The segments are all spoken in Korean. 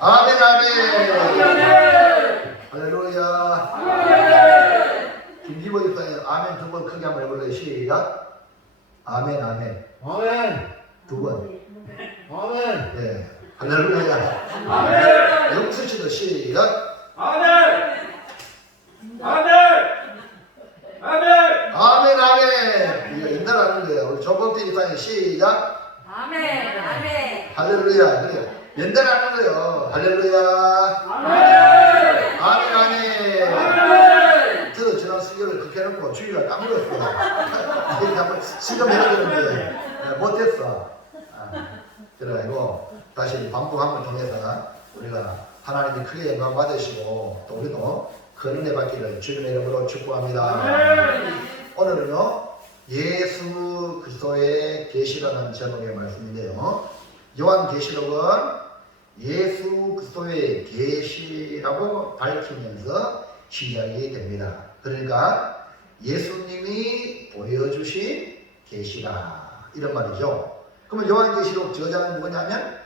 아멘, 아멘. 할렐루야. 김기보 집사님, 아멘 두 번 크게 한번 해볼래요? 시작. 아멘, 아멘. 아멘. 두 번. 아멘. 네. 할렐루야. 아멘. 영수 씨도 시작. 아멘. 아멘. 아멘. 아멘, 아멘. 이거 옛날 하는 거예요. 우리 조범태 집사님 시작. 아멘. 아멘. 할렐루야. 그래요. 옛날 하는 거예요. 할렐루야. 아멘. 아멘, 아멘. 아멘. 저도 지난 수요일에 그렇게 해놓고 주일날 까먹었어. 이렇게 한번 시험해야 되는데 못했어. 그래가지고 다시 반복함을 통해서 우리가 하나님이 크게 영광 받으시고 또 우리도 큰 은혜 받기를 주님의 이름으로 축복합니다. 오늘은요 예수 그리스도의 계시라는 제목의 말씀인데요. 요한계시록은 예수 그리스도의 계시라고 밝히면서 시작이 됩니다. 그러니까 예수님이 보여주신 계시라 이런 말이죠. 그러면 요한계시록 저자는 누구냐면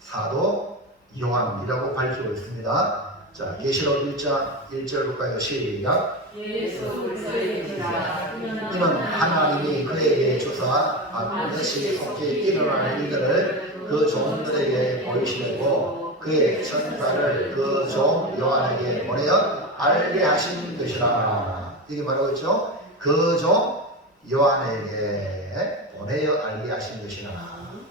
사도 요한이라고 밝히고 있습니다. 자, 계시록 1장 1절 볼까요? 시작. 예수 그리스도의 계시라. 이는 하나님이 그에게 주사 반드시 속히 일어날 일들을 그 종들에게 보이시려고 그의 천사를 그 종 요한에게 보내어 알게 하신 것이라. 이게 뭐라고 했죠? 그 종 요한에게 보내어 알게 하신 것이라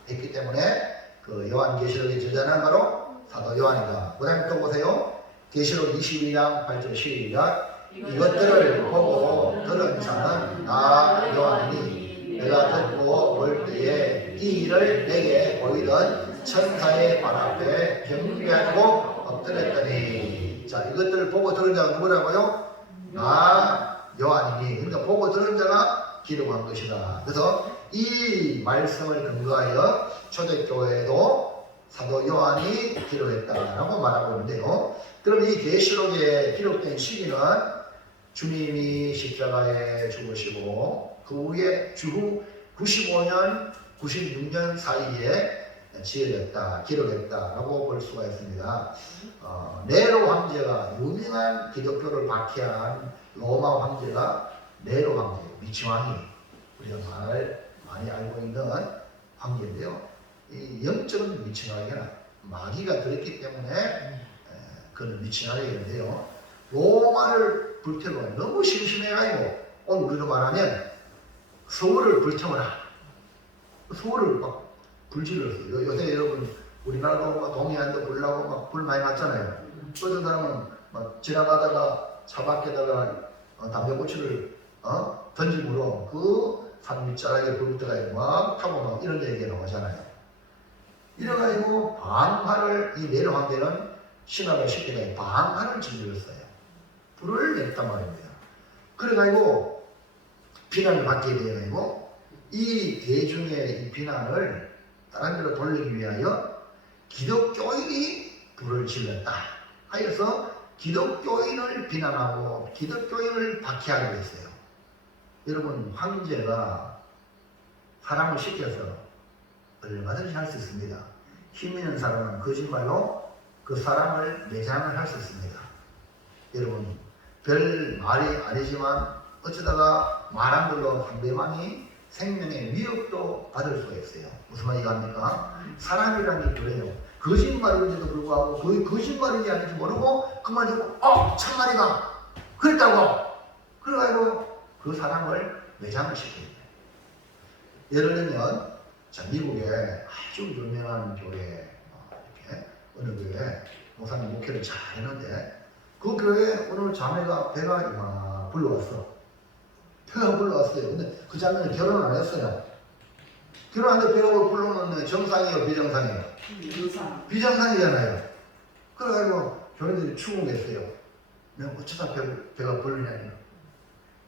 했기 때문에 그 요한계시록의 저자는 바로 사도 요한이다. 그 다음에 또 보세요. 계시록 22장 8절 시작. 이것들을 보고 들은 자는 나 요한이니 내가 듣고 볼 때에 이 일을 내게 보이던 천사의 발 앞에 경배하고 엎드렸더니. 자, 이것들을 보고 들은 자가 누구라고요? 나 요한이니. 그러니까 보고 들은 자가 기록한 것이다. 그래서 이 말씀을 근거하여 초대교회도 사도 요한이 기록했다라고 말하고 있는데요. 그럼 이 계시록에 기록된 시기는 주님이 십자가에 죽으시고 그 후에 주후 95년, 96년 사이에 지어졌다, 기록했다라고 볼 수가 있습니다. 네로 황제가 유명한 기독교를 박해한 로마 황제가 네로 황제, 미치왕이 우리가 많이 알고 있는 황제인데요. 이 영적인 미치왕에게는 마귀가 들었기 때문에 그는 미치왕이었는데요. 로마를 불태우고 너무 심심해가지고 오늘 우리로 말하면 서울을 불태워라. 서울을 막 불질렀어요. 요새 여러분 우리나라도 막 동해안도 불나고 막 불 많이 났잖아요. 어떤 사람은 막 지나가다가 차 밖에다가 담배꼬치를 던짐으로 그 산 밑자락에 불 때가 막 타고 막 이런 얘기가 나오잖아요. 이래가지고 방화를 이 네로 황제는 신하를 시키다가 방화를 저질렀어요. 불을 냈단 말입니다. 그래가지고 비난을 받게 되어가지고 이 대중의 이 비난을 다른 데로 돌리기 위하여 기독교인이 불을 질렀다 하여서 기독교인을 비난하고 기독교인을 박해하기로 했어요. 여러분 황제가 사람을 시켜서 얼마든지 할 수 있습니다. 힘 있는 사람은 거짓말로 그 사람을 매장을 할 수 있습니다. 여러분 별 말이 아니지만 어쩌다가 말한 걸로 상대방이 생명의 위협도 받을 수가 있어요. 무슨 말인지 압니까? 사람이라는 게 그래요. 거짓말인지도 불구하고 그 거짓말인지 아닌지 모르고 그 말 듣고 참말이다 그랬다고 그래가지고 그 사람을 매장을 시켜요. 예를 들면 자, 미국에 아주 유명한 교회 이렇게 어느 교회 목사님 목회를 잘 했는데 그 교회에 오늘 자매가 배가 불러왔어. 배가 불러왔어요. 근데 그 자매는 결혼 안 했어요. 결혼하는데 배가 불러오는 정상이에요, 비정상이에요? 비정상이잖아요. 그래가지고 교회들이 추궁했어요. 내가 어쩌다 배가 불르냐니.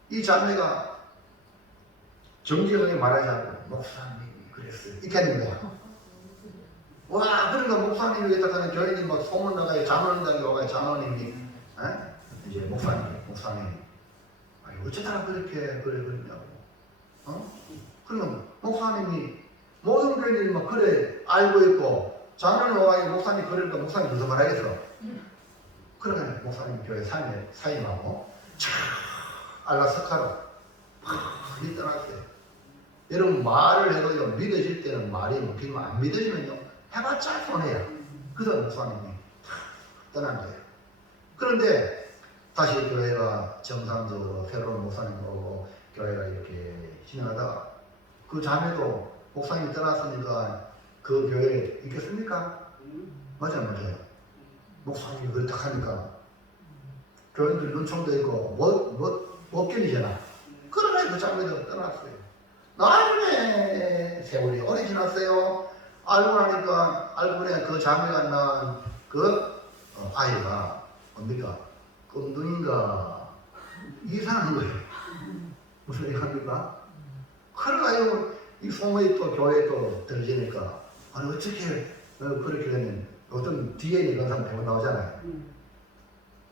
이 자매가 정직하게 말하지 않고 목사님이 그랬어요. 이렇게 하는 거야. 와, 그러니까 목사님이 여기다가 교회들이 막 소문 나가요. 장로님들이 와가요. 장로님이 이제 목사님 아니 어쩌다가 그렇게 그러냐고. 그러면 목사님이 모든 교회들이 막 그래 알고 있고 장로님 와 목사님 그러니까 목사님 무슨 말 하겠어? 그러면 목사님 교회 사임하고 차 알라스카로 팍 떠났어요. 여러분 말을 해도요 믿어질 때는 말이 먹히면 안 믿어지면요 해봤자 손해야. 그래서 목사님이 탁 떠난 거예요. 그런데 다시 교회가 정상적으로 새로운 목사님 오고 교회가 이렇게 진행하다가 그 자매도 목사님이 떠났으니까 그 교회에 있겠습니까? 맞아요. 목사님이 그렇다 하니까 교인들 눈총도 있고 못 견디잖아. 그러나 그 자매도 떠났어요. 나중에 세월이 오래 지났어요. 알고 보니 그 자매가 낳은 그 아이가 뭡니까? 껌둥이인가 이상한 거예요. 무슨 얘기 합니까? 그러가요 이 소문이 또 교회에 또 들리니까 아니 어떻게 그렇게 되면 어떤 DNA 영상 보고 나오잖아요.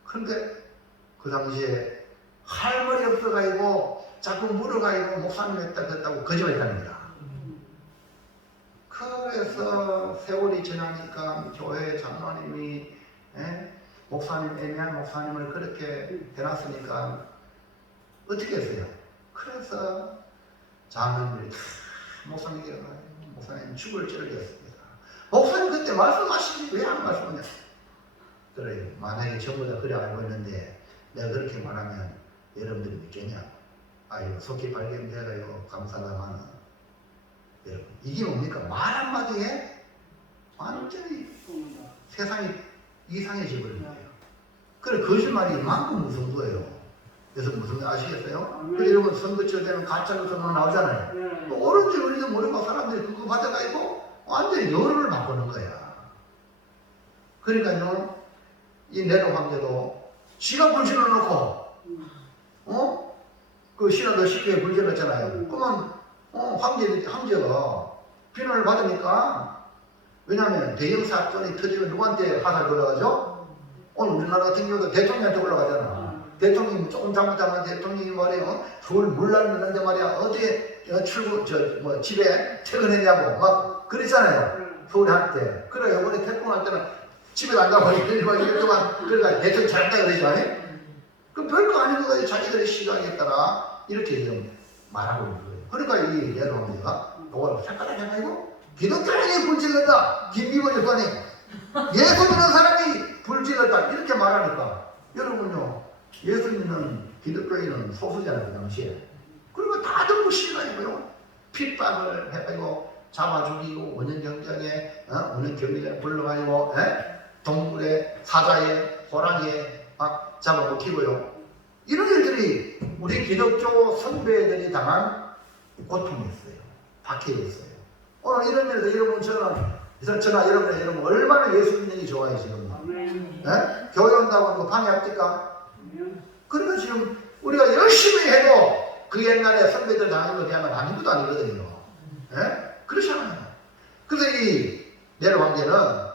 그런데 그 당시에 할 말이 없어가지고 자꾸 물어가지고 목사님 했다고 거짓말했다는 거야. 그래서 세월이 지나니까 교회 장로님이 목사님 애매한 목사님을 그렇게 해놨으니까 어떻게 했어요? 그래서 장로님들이 다 목사님께 목사님 죽을 찌르겠습니다. 목사님 그때 말씀하시지 왜 안 말씀하냐? 그래요. 만약에 전부 다 그래 알고 있는데 내가 그렇게 말하면 여러분들이 믿겠냐? 아유 속기 발견되어요. 감사하다마는 여러분 이게 뭡니까? 말 한마디에 완전히 세상이 이상해져 버린 거예요. 그래 거짓말이 이만큼 무서운 거예요. 그래서 무슨 거 아시겠어요? 그래서 여러분 선거철 되면 가짜뉴스 나오잖아요. 또 옳은지 우리도 모르고 사람들이 그거 받아가지고 완전히 여론을 바꾸는 거야. 그러니까요 이 네로 황제도 지가 불질러 놓고 그 신하들 쉽게 불질렀잖아요. 그러면 황제가 비난을 받으니까 왜냐하면 대형 사건이 터지면 누구한테 화살 올라가죠? 오늘 우리나라 같은 경우도 대통령한테 올라가잖아. 대통령이 조금 잘못하면 대통령이 말이에요. 서울 물난는데 말이야 어디에 집에 퇴근했냐고 막 그랬잖아요. 서울에 할 때. 그래 이번에 태풍 할 때는 집에 안 가고 이랬더만 그러니까 대통령 잘했다 그러죠. 그 별거 아닌 거가 자기들의 시각에 따라 이렇게 지금 말하고 있는 거예요. 그러니까 이 내로왕제가 그걸 색깔하게 해가지고 기독교인이 불질렀다. 김기범 여사님 예수 믿는 사람이 불질렀다. 이렇게 말하니까 여러분요 예수 믿는 기독교인은 소수잖아요. 그 당시에. 그리고 다들 무시해가지고요 핍박을 해가지고 잡아 죽이고 원년 경쟁에 원년 경쟁에 불러가지고 동물의 사자에 호랑이에 막 잡아먹히고요. 이런 일들이 우리 기독교 선배들이 당한 고통이었어요. 박해였어요. 오늘 이런 일에서 여러분 저나 여러분 얼마나 예수 믿는 게 좋아요 지금. 교회 온다고 하고 방해합니까? 그러니까 지금 우리가 열심히 해도 그 옛날에 선배들 당한 거 그냥 아무것도 아니거든요. 그렇지 않아요. 그래서 이 네로 황제는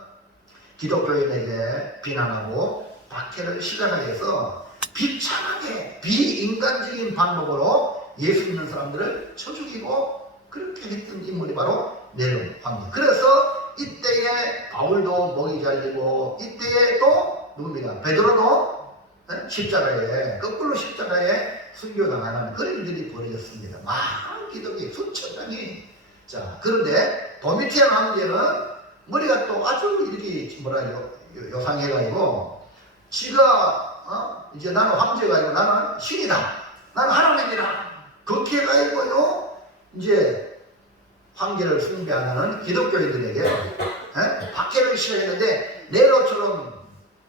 기독교인에게 비난하고 박해를 시작하게 해서 비참하게 비인간적인 방법으로 예수 믿는 사람들을 쳐 죽이고 그렇게 했던 인물이 바로 네로 황제. 그래서 이때에 바울도 목이 잘리고 이때에 또 누굽니까? 베드로도 십자가에 거꾸로 십자가에 순교당하는 그런 일들이 벌어졌습니다. 많은 기독교 수천 명이. 자 그런데 도미티안 황제는 머리가 또 아주 이렇게 요상해가지고 지가 이제 나는 황제가 아니고 나는 신이다. 나는 하나님이다. 그렇게 해가지고요 이제 황제를 숭배하는 기독교인들에게 박해를 시작했는데 네로처럼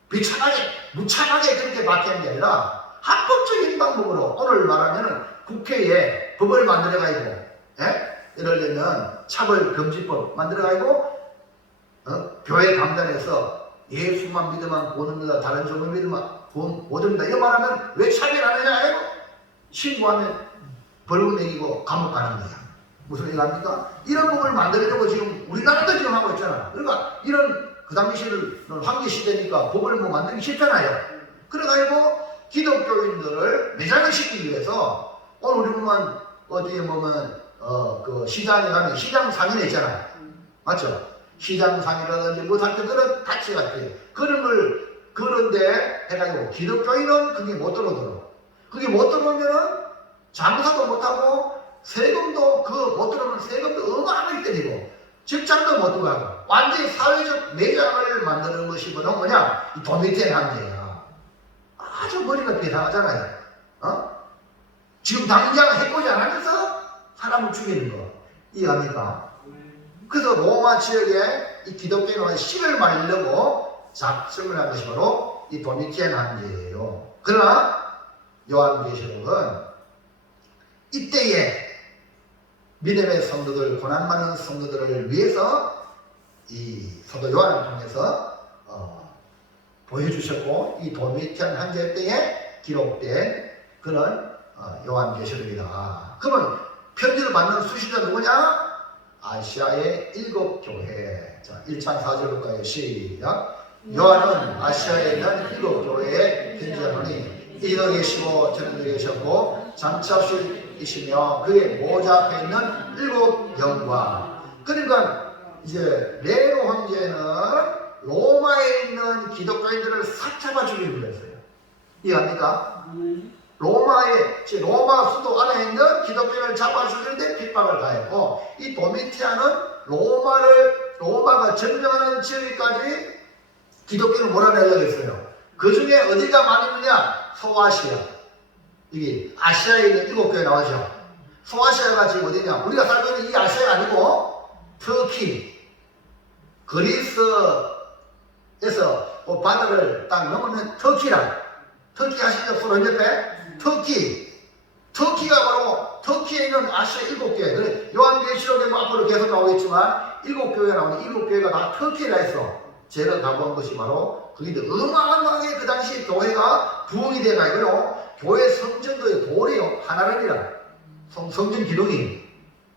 비참하게 무참하게 그렇게 박해한 게 아니라 합법적인 방법으로 오늘 말하면 국회에 법을 만들어가지고 예를 들면 차별금지법 만들어가지고 교회 강단에서 예수만 믿으면 보는다 다른 종을 믿으면 못 듭니다. 이거 말하면 왜 차별하느냐 신고하면 벌금 매기고 감옥 가는 거야. 무슨 얘기 합니까? 이런 법을 만들려고 지금 우리나라도 지금 하고 있잖아. 그러니까 이런 그 당시를 황제 시대니까 법을 만들기 싫잖아요. 그래가지고 기독교인들을 매장을 시키기 위해서 오늘 우리 보면 어디에 보면 그 시장에 가면 시장 상인회 있잖아요. 맞죠? 시장상이라든지 뭐할 때 그런 가치 같아요. 그런 걸 그런데 해가지고 기독교인은 그게 못 들어오도록 그게 못 들어오면은 장사도 못하고 세금도 그 못 들어오면 세금도 어마어마하게 때리고 직장도 못 들어가고 완전히 사회적 매장을 만드는 것이 뭐냐 이 도미티안 함재야. 아주 머리가 비상하잖아요. 지금 당장 해코지 안 하면서 사람을 죽이는 거 이해합니까? 그래서 로마 지역에 이 기독교인의 씨를 말리려고 작정을 한 것이 바로 이 도미티안 함재예요. 그러나 요한계시록은 이때에 믿음의 성도들, 고난받는 성도들을 위해서 이 사도 요한을 통해서 보여주셨고 이 도미티안 함재 때에 기록된 그런 요한계시록이다. 그러면 편지를 받는 수신자 누구냐? 아시아의 7교회. 자, 1장 4절 볼까요? 시작. 요한은 아시아에 있는 7교회에 편지하노니 이도 계시고 저도 계셨고 장차수이시며 그의 모자 앞에 있는 7영광. 그러니까 이제 네로 황제는 로마에 있는 기독교인들을 사잡아 죽이는 거였어요. 이해합니까? 로마 수도 안에 있는 기독교인을 잡아 죽이는데 핍박을 가했고 이 도미티안은 로마가 점령하는 지역까지 기독교인을 몰아내려고 했어요. 그 중에 어디가 많이 있느냐? 소아시아. 이게 아시아에 있는 7교회 나오죠. 소아시아가 지금 어디냐? 우리가 살고 있는 이 아시아가 아니고 터키, 그리스에서 그 바다를 딱 넘으면 터키라. 터키 아시죠? 소련 옆에? 터키가 바로 터키에 있는 아시아 7교회. 그래, 요한계시록에 뭐 앞으로 계속 나오겠지만 7교회가 나오는데 7교회가 다 터키라 했어. 제가 가본 것이 바로 그게 어마어마하게 그 당시 교회가 부흥이 돼가지고요. 교회 성전도의 돌이요. 하나님이라. 성전 기둥이.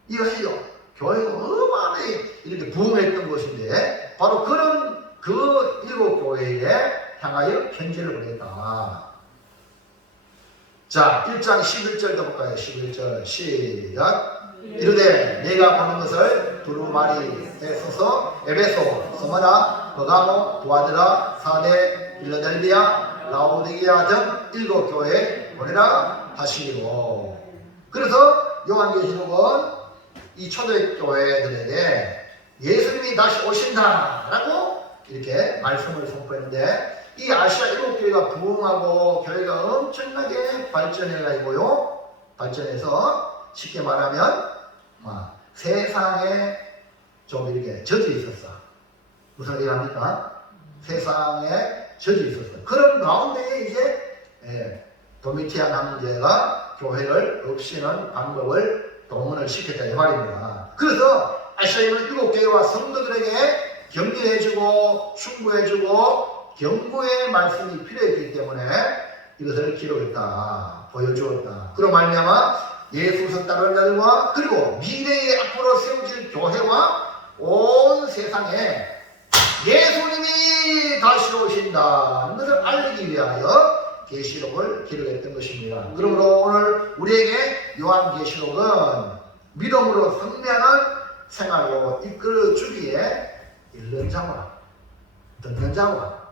이것이요. 교회가 어마어마하게 이렇게 부흥했던 것인데 바로 그런 그 7교회에 향하여 편지를 보냈다. 자, 1장 11절도 볼까요? 11절 시작. 이르되 내가 보는 것을 두루마리에 서서 에베소, 스무나, 버가모, 두아드라, 사데, 빌라델비아, 라오디게아 등 7교회에 보내라 하시고. 그래서 요한계시록은 이 초대교회들에게 예수님이 다시 오신다라고 이렇게 말씀을 선포했는데 이 아시아 7교회가 부흥하고 교회가 엄청나게 발전해가지고요. 발전해서 쉽게 말하면 세상에 좀 이렇게 젖어 있었어. 무슨 얘기 합니까? 세상에 젖어 있었어. 그런 가운데에 이제 도미티안 황제가 교회를 없애는 방법을 동원을 시켰다 이 말입니다. 그래서 아시아에 있는 7교회와 성도들에게 격려해주고 충고해주고 경고의 말씀이 필요했기 때문에 이것을 기록했다, 보여주었다. 그로 말미암아 예수를 따르는 자들과 그리고 미래에 앞으로 세워질 교회와 온 세상에 예수님이 다시 오신다는 것을 알리기 위하여 계시록을 기록했던 것입니다. 그러므로 오늘 우리에게 요한계시록은 믿음으로 성장한 생활로 이끌어주기에 읽는 자와 듣는 자와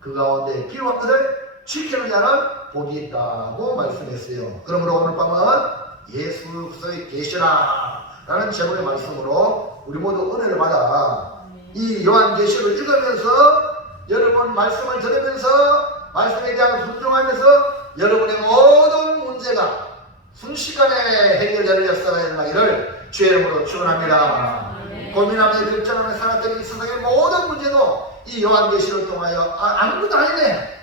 그 가운데 필요한 것을 지키는 자는 복이 있다고 말씀했어요. 그러므로 오늘 밤은 예수 그리스도의 계시라 라는 제목의 말씀으로 우리 모두 은혜를 받아 이 요한계시록을 읽으면서 여러분 말씀을 들으면서 말씀에 대한 순종하면서 여러분의 모든 문제가 순식간에 해결되는 역사가 일어나기를 주의 이름으로 축원합니다. 고민하며 걱정하며 살았던 이 세상의 모든 문제도 이 요한계시록을 통하여 아무것도 아니네.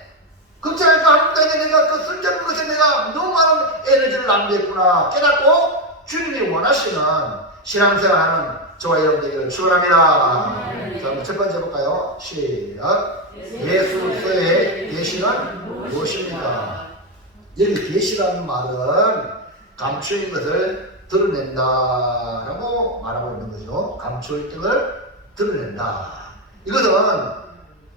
걱정할까 아무것도 아니네. 내가 그 쓸데없는 것에 내가 너무 많은 에너지를 낭비했구나 깨닫고 주님이 원하시는 신앙생활하는 저와 여러분 되기를 축원합니다. 자, 첫 번째 볼까요? 시작. 예수 그리스도의 계시는 무엇입니까? 여기 계시라는 말은 감추인 것을 드러낸다라고 말하고 있는 거죠. 감추인 것을 드러낸다. 이것은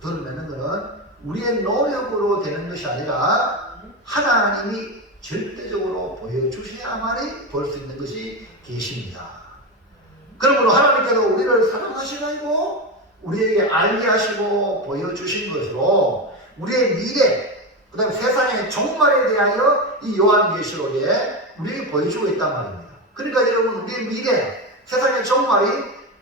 드러내는 것은 우리의 노력으로 되는 것이 아니라 하나님이 절대적으로 보여주셔야만이 볼 수 있는 것이 계시입니다. 그러므로 하나님께서 우리를 사랑하시고 우리에게 알게 하시고 보여주신 것으로 우리의 미래, 그 다음에 세상의 종말에 대하여 이 요한계시록에 우리에게 보여주고 있단 말입니다. 그러니까 여러분, 우리의 미래, 세상의 종말이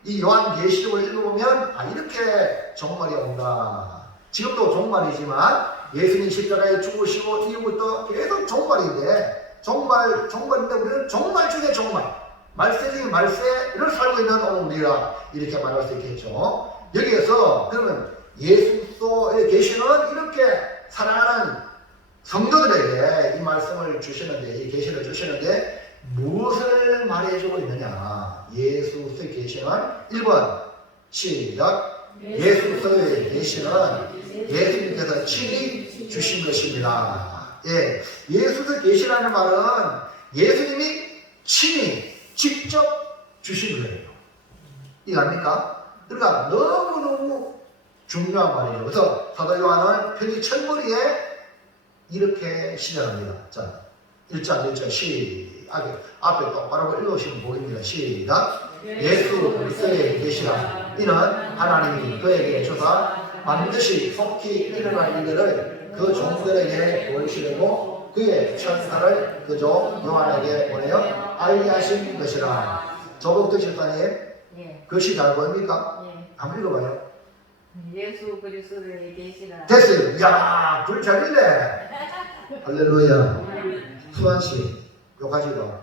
이 요한계시록을 읽어보면 이렇게 종말이 온다. 지금도 종말이지만 예수님 십자가에 죽으시고 이후부터 계속 종말인데, 종말인데 우리는 종말 중에 종말, 말세 중에 말세를 살고 있는 우리라, 이렇게 말할 수 있겠죠. 여기에서 그러면 예수님에 계시는 이렇게 사랑하는 성도들에게 이 말씀을 주시는데, 이 계시를 주시는데 무엇을 말해주고 있느냐? 예수 그리스도에 계시는 1번 시작. 예수 그리스도에 계시는 예수님께서 친히 주신 것입니다. 예, 예수 그리스도에 계시라는 말은 예수님이 친히 직접 주신 거예요. 이해합니까? 그러니까 너무너무 중요한 말이에요. 그래서 사도 요한은 편지 첫머리에 이렇게 시작합니다. 자, 1장 1절 시작. 앞에 똑바로 읽으시면 보입니다. 시작. 예수 그리스도에 계시라. 이는 하나님이 그에게 주사 반드시 속히 일어날 일들을 그 종들에게 보이시려고 그의 천사를 그저 요한에게 보내어 알게 하신 것이라. 조복덕 집사님, 예. 글씨 잘 보입니까? 예. 한번 읽어봐요. 예수 그리스도에 계시라. 됐어요. 이야, 글 잘 읽네. 할렐루야. 수환씨, 요 가지고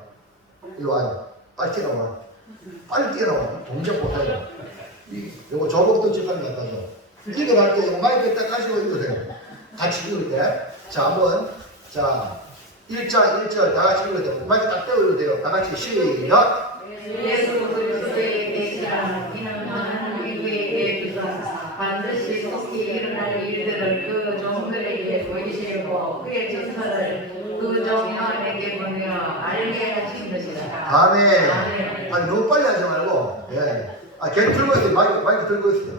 이리 와요. 빨리 뛰어와. 빨리 뛰어와. 동작 못해요. 요거 조복덕 집사님 갖다 줘. 읽어갈 때 이거 마이크 딱 가지고 읽으세요. 같이 읽을 때. 자, 한번. 자, 1장 1절 다 같이 읽어야 돼요. 마이크 딱 떼고 읽어야 돼요. 다 같이 시작. 예수 그리스도에 계시라. 이는 하나님에게 주사 반드시 속히 일어날 일들을 그 종들에게 보이시려고 그의 천사를 그 종들에게 보내어 알게 하신 것이라. 아멘. 아멘. 아니, 너무 빨리 하지 말고. 예. 걔 들고 있어요. 마이크 들고 있어요.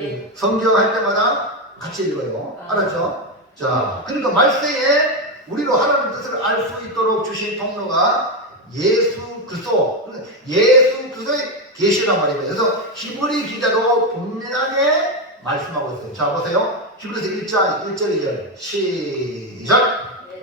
예. 성경 할 때마다 같이 읽어요. 알았죠? 자, 그러니까 말세에 우리로 하나님의 뜻을 알 수 있도록 주신 통로가 예수 그리스도, 예수 그리스도의 계시란 말입니다. 그래서 히브리 기자도 분명하게 말씀하고 있어요. 자, 보세요. 히브리서 1장 1절 2절 시작.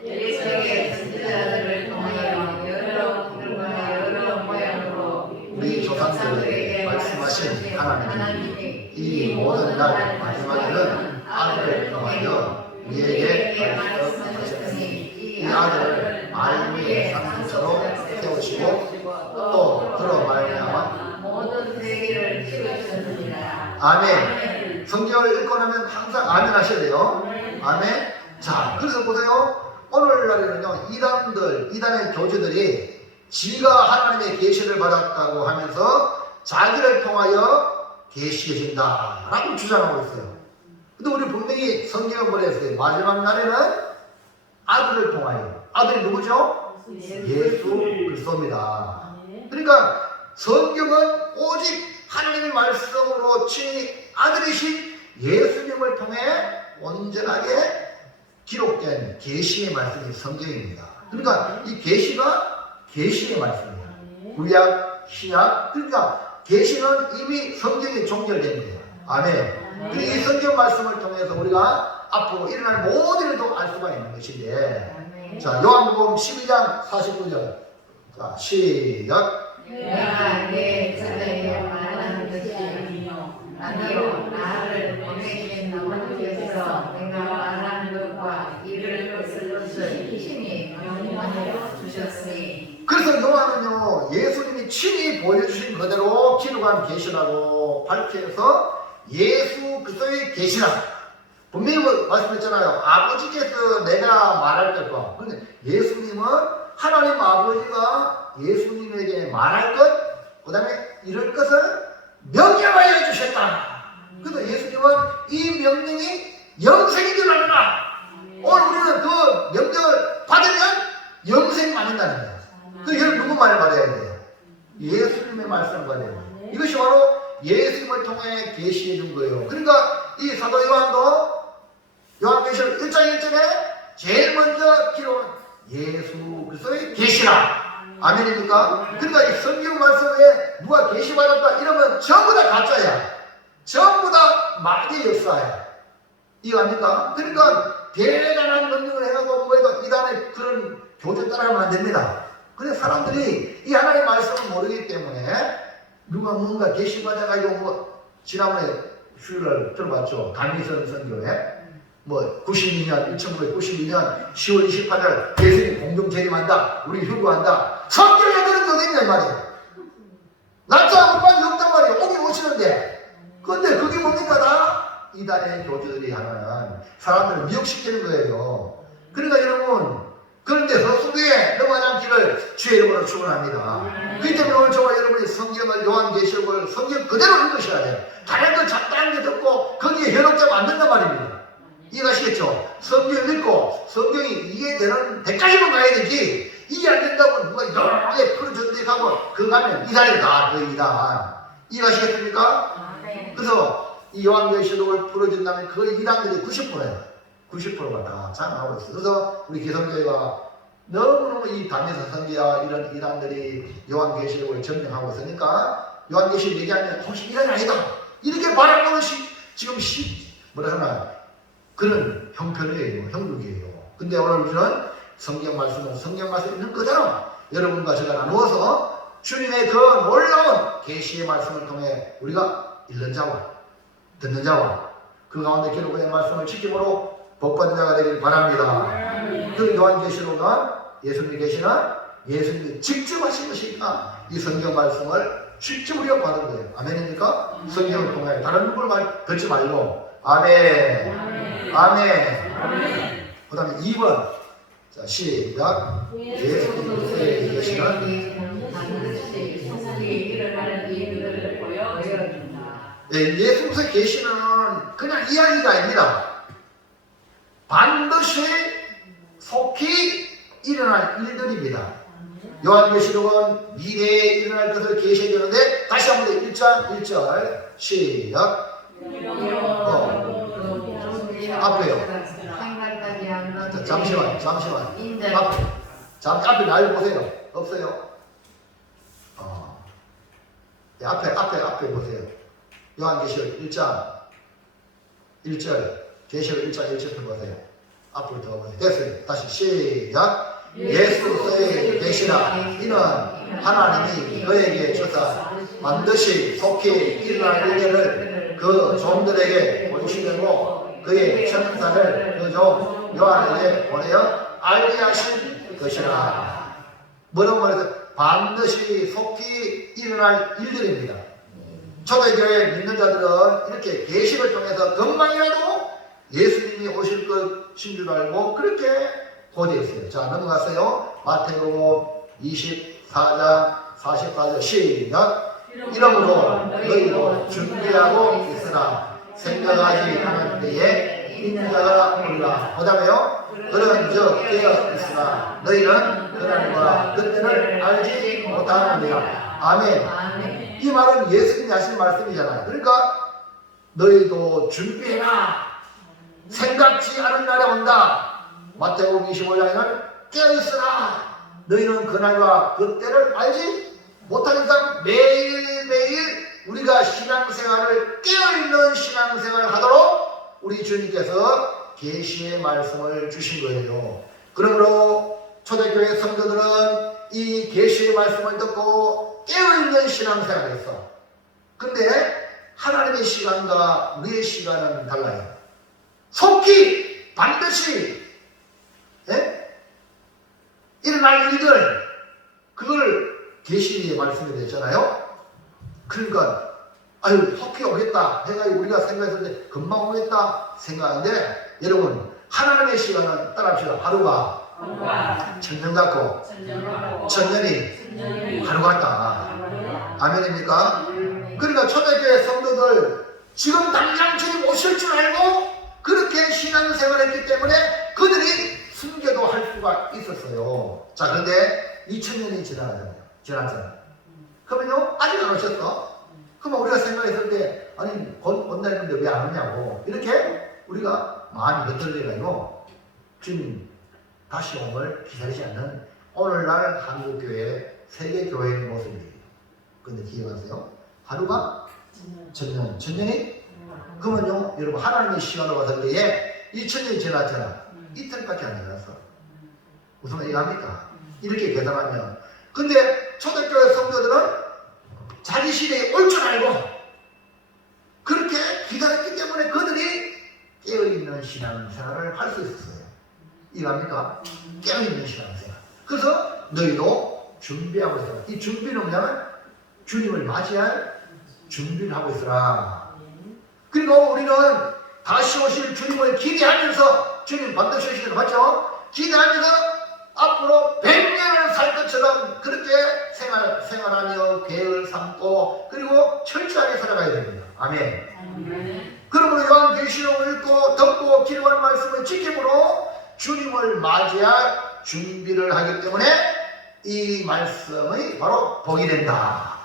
예수의 선지자들을 통하여 여러 기능과 여러 모양으로 우리 조상들에게 말씀하신 하나님이 이 모든 날 마지막에는 아들을 통하여 우리에게 말씀하셨으니 이 아들을 말 위에 상승처로 세우시고 또 그로 말미암아 모든 세계를 치우셨느니라. 아멘. 성경을 읽고 나면 항상 아멘 하셔야 돼요. 아멘. 자, 그래서 보세요. 오늘날에는요, 이단의 교주들이 지가 하나님의 계시를 받았다고 하면서 자기를 통하여 계시해진다 라고 주장하고 있어요. 근데 우리 분명히 성경은 뭐라 했어요? 마지막 날에는 아들을 통하여. 아들이 누구죠? 예수 그리스도입니다. 그러니까 성경은 오직 하나님의 말씀으로 친히 아들이신 예수님을 통해 온전하게 기록된 계시의 말씀이 성경입니다. 그러니까 이 계시가 계시의 말씀이에요. 구약, 신약. 그러니까 계시는 이미 성경에 종결된 거예요. 아멘. 그리고 이 성경 말씀을 통해서 우리가 앞으로 일어날 모든 일도 알 수가 있는 것인데, 자, 요한복음 12장 49절. 자, 시작. 내가 내 자녀에게 말하는 것이 아니요 나를 보내신 아버지께서 내가 말하는 것과 이를 것을 친히 명령하여 주셨으니. 그래서 요한은요, 예수님이 친히 보여주신 그대로 기록한 계시라고 밝혀서 예수 그리스도의 계시라. 분명히 말씀했잖아요. 아버지께서 내가 말할 것과. 근데 예수님은 하나님 아버지가 예수님에게 말할 것, 그 다음에 이럴 것을 명령하여 주셨다. 그래서 예수님은 이 명령이 영생인 줄 알아라. 오늘 우리는 그 명령을 받으면 영생 받는다는 거예요. 그 여러분 누구 말을 받아야 돼요? 예수님의 말씀을 받아야 돼요. 이것이 바로 예수님을 통해 계시해 준 거예요. 그러니까 이 사도 요한도 요한계시록 1장 1절에 제일 먼저 기록한 예수 그리스도의 계시라. 아멘입니까? 그러니까 이 성경 말씀에 누가 계시받았다 이러면 전부 다 가짜야. 전부 다 마귀의 역사야. 이거 아닙니까? 그러니까 대단한 능력을 해가고 뭐해도 이단의 그런 교제 따라가면 안 됩니다. 근데 사람들이 이 하나님의 말씀을 모르기 때문에 누가 뭔가 계시받아가지고 뭐 지난번에 수요일날 들어봤죠. 다니선 선교회 뭐 92년 1992년 10월 28일 예수님 공동 재림한다. 우리 휴거한다. 성경에 그런 게 어딨냐 말이에요. 날짜 얼마나 없단 말이에요. 오긴 오시는데. 근데 그게 뭡니까 다? 이단의 교주들이 하는 사람들을 미혹시키는 거예요. 그러니까 여러분 그런데 헛수고에 넘어가지 않기를 주의 이름으로 축원합니다. 그렇기 때문에 오늘 저와 여러분이 성경을 요한계시록을 성경 그대로 읽으셔야 돼요. 다른 거 잡다한 게 듣고 거기에 현혹자 만든단 말입니다. 이해가시겠죠? 성경 읽고 성경이 이해되는 데까지만 가야 되지 이해 안 된다고 누가 여러 개 풀어줬는데 하고 그거 가면 이단이다. 그 이단. 이해가시겠습니까? 그래서 이 요한계시록을 풀어준다면 그 이단들이 90%예요. 90%가 다 장악하고 있어요. 그래서 우리 기성교회가 너무너무 이 담에서 선지자 이런 이단들이 요한계시록을 점령하고 있으니까 요한계시록 얘기하면 혹시 이단이 아니다. 이렇게 바라보는 지금 뭐라 하나 그런 형편이에요. 형국이에요. 근데 오늘 우리는 성경 말씀은 성경 말씀 있는 그대로 여러분과 제가 나누어서 주님의 그 놀라운 계시의 말씀을 통해 우리가 읽는 자와 듣는 자와 그 가운데 기록된 말씀을 지킴으로 복받은 자가 되길 바랍니다. 그 요한계시록은 예수님이 계시는 예수님이 직접 하신 것이니까 이 성경 말씀을 직접 우리가 받은 거예요. 아멘입니까? 성경을 통해 다른 누구를 듣지 말고 아멘. 아멘. 그 다음에 2번. 자, 시작. 예수님이 계시는 예수님이 계시는 그냥 이야기가 아닙니다. 반드시 속히 일어날 일들입니다. 요한계시록은 미래에 일어날 것을 계시해 주는데 다시 한번 1절 시작. 앞에요. 잠시만. 앞에 날 보세요. 없어요? 앞에 보세요. 요한계시록 1절 계시록 1장 1절 보세요. 앞으로 더 보세요. 됐어요. 다시 시작. 예수의 계시라 이는 하나님이 그에게 주사 반드시 속히 일어날 일들을 그 종들에게 보이시려고 그의 천사를 그 종 요한에게 보내어 알게 하신 것이라. 뭐라고 말해서 반드시 속히 일어날 일들입니다. 초대교회 믿는 자들은 이렇게 계시를 통해서 금방이라도 예수님이 오실 것인 줄 알고 그렇게 고대했어요. 자, 넘어갔어요. 마태복음 24장 44절 시작. 이러므로 너희도 준비하고 있으나 생각하지 않은 때에 있는 자가 오리라. 그 다음에요. 그런즉 깨어 있으나 너희는 그날과 그때를 알지 못하느니라. 아멘. 이 말은 예수님이 하신 말씀이잖아요. 그러니까 너희도 준비해라. 생각지 않은 날에 온다. 마태복음 25장에는 깨어있으라. 너희는 그날과 그때를 알지 못하니까 매일매일 우리가 신앙생활을 깨어있는 신앙생활을 하도록 우리 주님께서 계시의 말씀을 주신 거예요. 그러므로 초대교회 성도들은 이 계시의 말씀을 듣고 깨어있는 신앙생활을 했어. 근데 하나님의 시간과 우리의 시간은 달라요. 속히 반드시 일어날 일들 그걸 계시의 말씀이 됐잖아요. 그러니까 아유 속히 오겠다 해가지고 우리가 생각했을 때 금방 오겠다 생각하는데 여러분 하나님의 시간은 따라합시다. 하루가 천년 같고 천년이 하루 같다. 아멘입니까? 그러니까 초대교회 성도들 지금 당장 주님 오실 줄 알고 그렇게 신앙생활을 했기 때문에 그들이 순교도 할 수가 있었어요. 자, 그런데 2000년이 지났잖아요. 그러면요, 아직 안 오셨어? 그러면 우리가 생각했을 때, 아니, 온다 했는데 왜 안 오냐고. 이렇게 우리가 마음이 겉들려가지고, 주님, 다시 오늘 기다리지 않는 오늘날 한국교회, 세계교회의 모습이에요. 근데 기억하세요? 하루가 천년이? 그러면요, 여러분, 하나님의 시간으로 봤을 때에 2000년이 지났잖아. 이틀밖에 안 지났어. 무슨 얘기합니까? 이렇게 계산하면. 근데 초대교회 성도들은 자기 시대에 올 줄 알고 그렇게 기다렸기 때문에 그들이 깨어있는 신앙생활을 할 수 있었어요. 이해합니까? 깨어있는 신앙생활. 그래서 너희도 준비하고 있어라. 이 준비는 뭐냐면 주님을 맞이할 준비를 하고 있으라. 그리고 우리는 다시 오실 주님을 기대하면서, 주님 반드시 오시는 거 맞죠? 기대하면서 앞으로 100년을 살 것처럼 그렇게 생활하며 계획을 삼고 그리고 철저하게 살아가야 됩니다. 아멘. 그러므로 요한계시록을 읽고 듣고 기도하는 말씀을 지킴으로 주님을 맞이할 준비를 하기 때문에 이 말씀이 바로 복이 된다.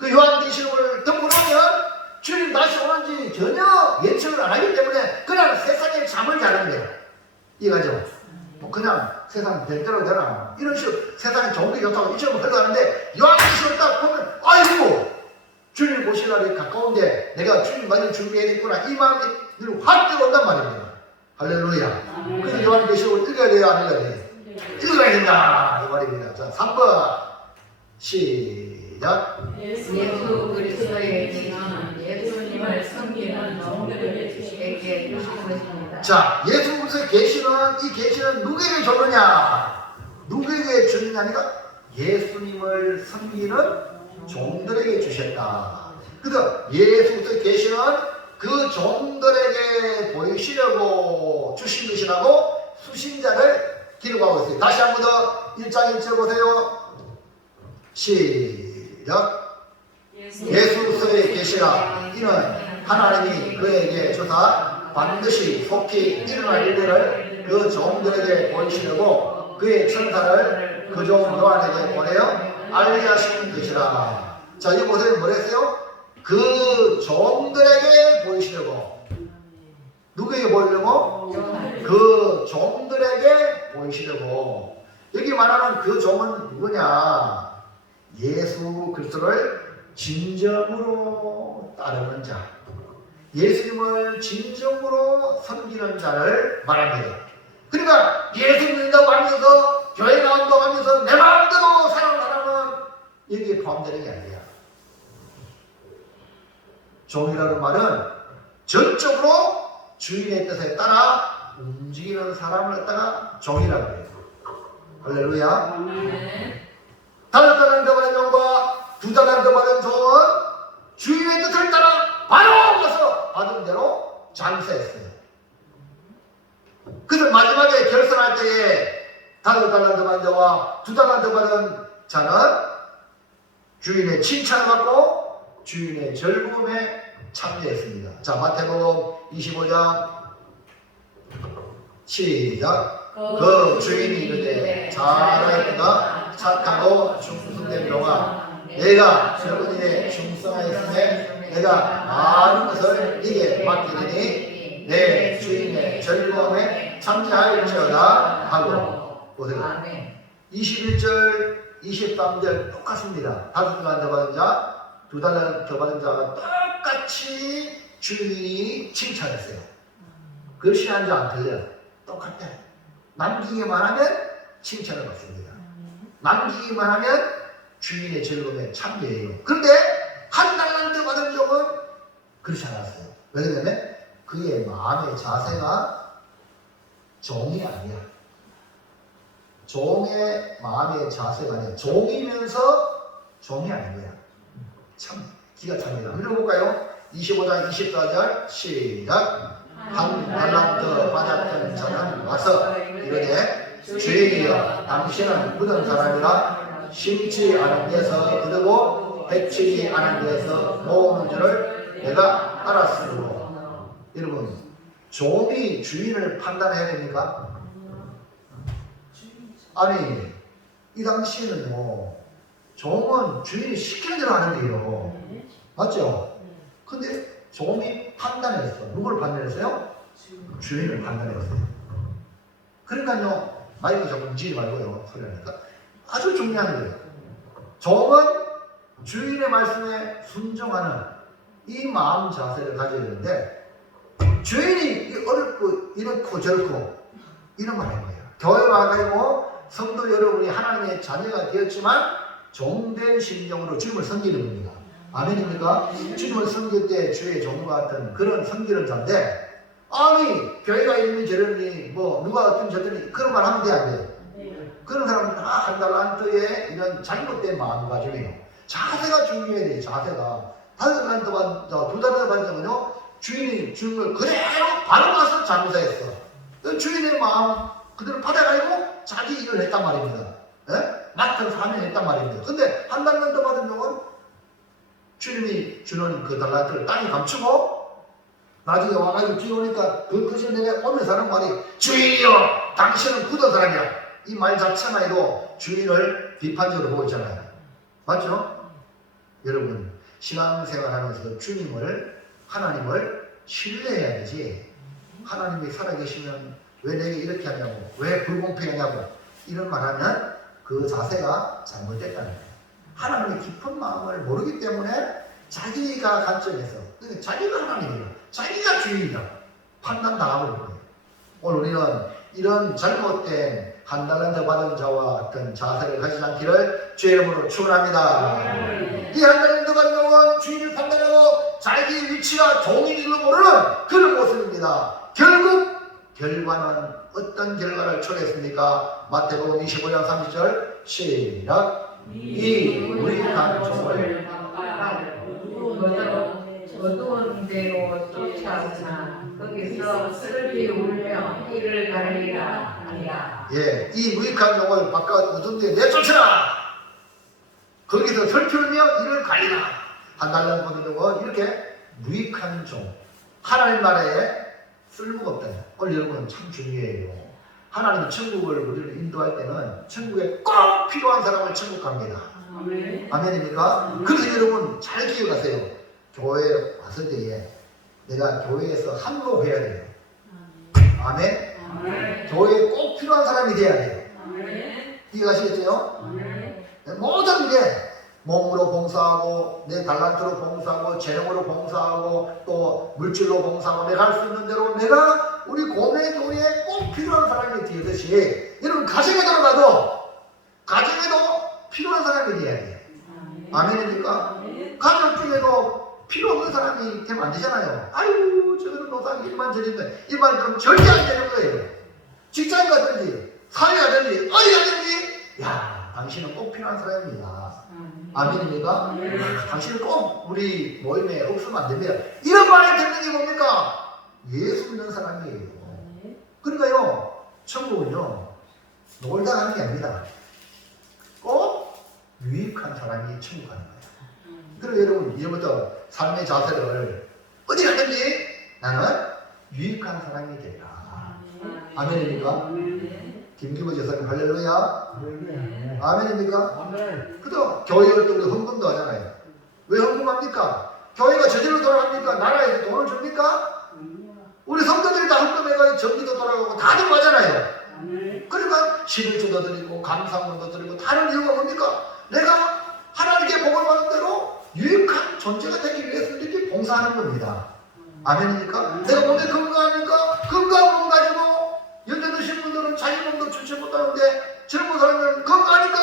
그 요한계시록을 듣고 나면 주님 다시 오는지 전혀 예측을 안 하기 때문에 그냥 세상에 잠을 자는 거예요. 이해가죠? 뭐 그냥 세상 될 대로 되나 이런 식으로 세상에 좋은 게 좋다고 이처럼 흘러가는데 요한계시록 딱 보면 아이고 주님 보실 날이 가까운데 내가 주님 맞을 준비해야겠구나 이 마음이 늘 확 들어온단 말입니다. 할렐루야. 그래서 요한계시록을 읽어야 돼요, 안 읽어야 돼요? 읽어야 된다 이 말입니다. 자, 3번 시작. 예수 그리스도의 계시는 예수님을 섬기는 종들에게 주신 것입니다. 자, 예수 그리스도의 계시는 이 계시는 누구에게 줬느냐? 누구에게 주느냐니까 예수님을 섬기는 종들에게 주셨다. 그래서 예수 그리스도의 계시는 그 종들에게 보이시려고 주신 것이라고 수신자를 기록하고 있어요. 다시 한 번 더 1장 1절 보세요. 시작. 예수 그리스도의 계시라 이는 하나님이 그에게 주사 반드시 속히 일어날 일들을 그 종들에게 보이시려고 그의 천사를 그 종 요한에게 보내어 알게 하시는 것이라. 자, 여기 보세요. 뭐랬어요? 그 종들에게 보이시려고. 누구에게 보이려고? 그 종들에게 보이시려고. 여기 말하는 그 종은 누구냐? 예수 그리스도를 진정으로 따르는 자, 예수님을 진정으로 섬기는 자를 말합니다. 그러니까 예수 믿는다고 하면서 교회 나온다고 하면서 내 마음대로 사는 사람은 여기에 포함되는 게 아니야. 종이라는 말은 전적으로 주인의 뜻에 따라 움직이는 사람을 갖다가 종이라고 해요. 할렐루야. 다섯 달란트 받은 종과 두 달란트 받은 종은 주인의 뜻을 따라 바로 가서 받은 대로 장사했어요. 그래서 마지막에 결산할 때에 다섯 달란트 받은 자와 두 달란트 받은 자는 주인의 칭찬을 받고 주인의 즐거움에 참여했습니다. 자, 마태복음 25장 시작. 그 주인이 이르되 잘하였다 착하고 충성된 종아 내가 젊은 일에 충성하였으며 내가 많은 것을 네게 맡기리니 내 주인의 즐거움에 참여할지어다 하고. 보세요. 21절 23절 똑같습니다. 다섯 달란트 받은 자, 두 달란트 받은 자가 똑같이 주인이 칭찬했어요. 글씨 한 장 안 틀려요. 똑같아. 남기기만 하면 칭찬을 받습니다. 남기기만 하면 주인의 즐거움에 참여해요. 그런데 한 달란트 받은 종은 그렇지 않았어요. 왜 그러냐면 그의 마음의 자세가 종이 아니야. 종의 마음의 자세가 아니야. 종이면서 종이 아닌 거야. 참 기가 찹니다. 한번 읽어볼까요? 25장 24절 시작. 한 달란트 받았던 자는 와서 이르되 주인이여 당신은 굳은 사람이라 심지 않은 데서 거두고 해치지 않은 데서 모으는 줄을 내가 알았으므로. 여러분, 종이 주인을 판단해야 됩니까? 아니, 이 당시에는요 종은 주인이 시키는 대로 하는 게요. 맞죠? 근데 종이 판단했어. 누굴 판단했어요? 주인을 판단했어요. 그러니까요, 마이크 조금 지지 말고요. 소리 나니까. 아주 중요한 거예요. 종은 주인의 말씀에 순종하는 이 마음 자세를 가져야 되는데, 주인이 어렵고 이렇고 저렇고 이런 말 하는 거예요. 교회 와가지고 성도 여러분이 하나님의 자녀가 되었지만 종된 심정으로 주님을 섬기는 겁니다. 아멘입니까? 주님을 섬길 때 주의 종과 같은 그런 섬기는 자인데, 아니 교회가 이름이 저러니 뭐 누가 어떤 저러니 그런 말 하면 돼 안 돼? 그런 사람은 한 달란트의 이런 잘못된 마음가짐이에요. 자세가 중요해야 돼요. 자세가. 5달란트 받은 자, 2달란트 받은 자는요, 주인이 주는 걸 그대로 바로 가서 장사했어. 주인의 마음 그대로 받아가지고 자기 일을 했단 말입니다. 예? 맡은 사명을 했단 말입니다. 근데 1달란트 받은 자는 주님이 주는 그 달란트를 땅에 감추고 나중에 와가지고 뒤에 오니까 그 전에 오면서 하는 말이, 주인이여 당신은 굳은 사람이야. 이 말 자체만 해도 주인을 비판적으로 보고 있잖아요. 맞죠? 여러분, 신앙생활하면서 주님을, 하나님을 신뢰해야 되지, 하나님이 살아계시면 왜 내게 이렇게 하냐고, 왜 불공평하냐고 이런 말하면 그 자세가 잘못됐다는 거예요. 하나님의 깊은 마음을 모르기 때문에 자기가 관점에서, 그러니까 자기가 하나님이에요, 자기가 주인이다 판단 당하고 있는 거예요. 오늘 우리는 이런 잘못된 1달란트 받은 자와 같은 자세를 가지지 않기를 주의 이름으로 축원합니다. 이 1달란트 받은 자는 주인을 판단하고 자기 위치가 종인일로 모르는 그런 모습입니다. 결국 결과는 어떤 결과를 초래했습니까? 마태복음 25장 30절 시작. 이 무익한 종을 어두운 데로 쫓아오나 거기서 슬피 울며 이를 가리라 하니라. 예, 이 무익한 종을 바깥 어두운 데 내쫓으라. 거기서 슬피 울며 이를 가리라. 1달란트 받은 종은 이렇게 무익한 종, 하나님 나라에 쓸모가 없다. 오늘 여러분 참 중요해요. 하나님 천국을 우리를 인도할 때는 천국에 꼭 필요한 사람을 천국 갑니다. 아멘입니까? 그래서 여러분 잘 기억하세요. 교회에 왔을 때에 내가 교회에서 항로해야 돼요. 아멘? 교회에 꼭 필요한 사람이 돼야 돼요. 이해가시겠죠? 모든 게 몸으로 봉사하고 내 달란트로 봉사하고 재능으로 봉사하고 또 물질로 봉사하고 내가 할 수 있는 대로 내가 우리 고뇌 교회에 꼭 필요한 사람이 되듯이, 여러분 가정에 들어가도 필요한 사람이 돼야 돼요. 아멘입니까? 가족 중에도 필요 없는 사람이 되면 안 되잖아요. 아유 저거는 노상 일만 저리는데 이 말 그럼 절대 안 되는 거예요. 직장 가든지 사회 가든지 어디 가든지, 야 당신은 꼭 필요한 사람입니다. 아멘입니까? 당신은 꼭 우리 모임에 없으면 안 됩니다. 이런 말을 듣는 게 뭡니까? 예수 믿는 사람이에요. 그러니까요, 천국은요 놀다 가는 게 아닙니다. 꼭 유익한 사람이 천국 가는 거예요. 그리고 여러분 이제부터 삶의 자세를 어디 가든지 나는 유익한 사람이 되리라. 아멘입니까? 김기보 제사님 할렐루야. 아멘입니까? 아멘. 그래도 교회를 또 우리 헌금도 하잖아요. 왜 헌금합니까? 교회가 저절로 돌아갑니까? 나라에서 돈을 줍니까? 우리 성도들이 다 헌금해가지고 전기도 돌아가고 다 들어가잖아요. 그러니까 11조도 드리고 감사문도 드리고 다른 이유가 뭡니까? 내가 하나님께 복을 받은 대로 유익한 존재가 되기 위해서 이렇게 봉사하는 겁니다. 아멘입니까? 내가 몸에 건강하니까 건강한 몸 가지고 연세 드신 분들은 자기 몸도 주체 못하는데 젊은 사람은 건강하니까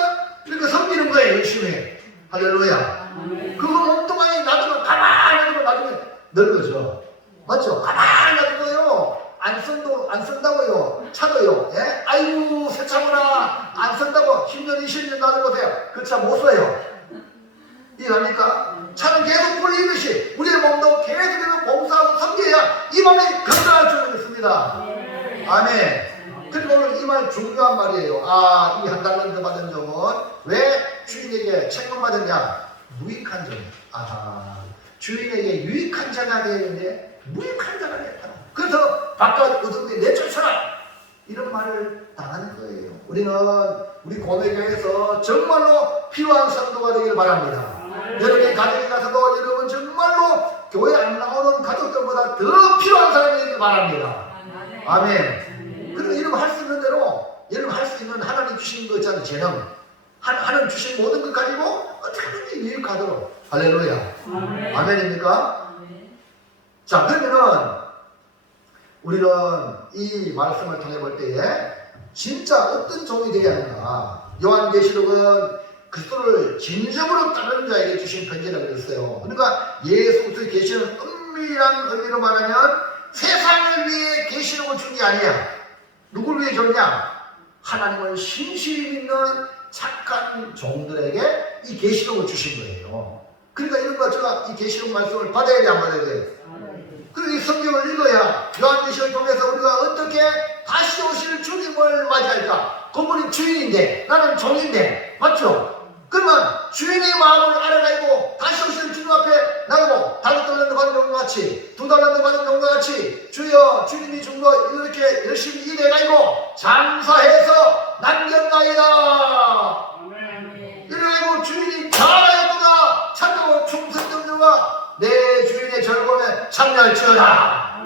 이렇게 섬기는 거예요. 열심히. 할렐루야. 그거 몸뚱아리 놔두면 가만히 놔두면 나중에 늙어져. 맞죠? 가만히 놔두고요 안 쓴다고요. 차도요. 예? 아이고 새 차구나. 안 쓴다고 10년 20년 놔둬보세요. 그 차 못 써요. 이해합니까? 차는 계속 굴리듯이 우리의 몸도 계속 봉사하고 섬겨야 이 몸이 건강할 줄 믿습니다. 아멘. 그리고 오늘 이 말 중요한 말이에요. 이 1달란트 받은 종은 왜 주인에게 책임받았냐? 무익한 종. 주인에게 유익한 자가 되는데 무익한 자가 됐다. 그래서 바깥 어둠에 내쫓아라. 이런 말을 당하는 거예요. 우리는 우리 고뇌교회에서 정말로 필요한 성도가 되길 바랍니다. 여러분의 가정에 가서도 여러분 정말로 교회 안 나오는 가족들보다 더 필요한 사람이 되길 바랍니다. 아멘. 그리고 여러분 할 수 있는 대로 여러분 할 수 있는 하나님 주신 거 있잖아요. 재능. 하나님 주신 모든 것 가지고 어떻게 하든지 유익하도록. 할렐루야. 아멘입니까? 자, 그러면은 우리는 이 말씀을 통해 볼 때에 진짜 어떤 종이 되어야 하는가. 요한계시록은 그리스도를 진정으로 따르는 자에게 주신 편지라고 그랬어요. 그러니까 예수 그리스도의 계시는 은밀한 의미로 말하면 세상을 위해 계시록을 준 게 아니야. 누굴 위해 줬냐? 하나님을 신실히 믿는 착한 종들에게 이 계시록을 주신 거예요. 그러니까 이런 거 제가 이 계시록 말씀을 받아야 돼, 안 받아야 돼? 그리고 이 성경을 읽어야 요한계시록을 통해서 우리가 어떻게 다시 오실 주님을 맞이할까? 그분이 주인인데 나는 종인데, 맞죠? 그러면 주인의 마음을 알아가지고 다시 오실 주님 앞에 나가고 5달란트 받은 종과 같이 2달란트 받은 종과 같이 주여 주님이 준 거 이렇게 열심히 일해가지고 장사해서 남겼나이다. 이래가지고 주인이 잘하였구나 찾아온 충성정주가 내 주인의 즐거움에 참여할지어다.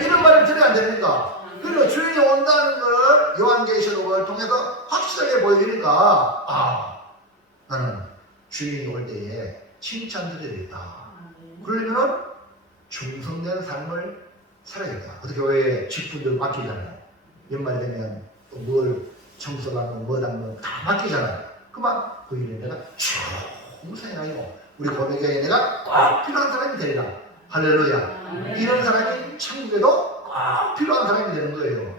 이런 말을 들어야 안 됩니까? 그리고 주인이 온다는 걸 요한계시록을 통해서 확실하게 보여주니까 나는 주인이 올 때에 칭찬드려야겠다. 그러면 충성된 삶을 살아야겠다. 어떻게 교회에 직분들 맡기잖아요. 연말 되면 또 뭘 청소하고 뭐하고 다 맡기잖아요. 그만 그 일에 내가 충성해가지고 우리 고백에 내가 꼭 필요한 사람이 되리라. 할렐루야. 이런 사람이 천국에도 꼭 필요한 사람이 되는 거예요.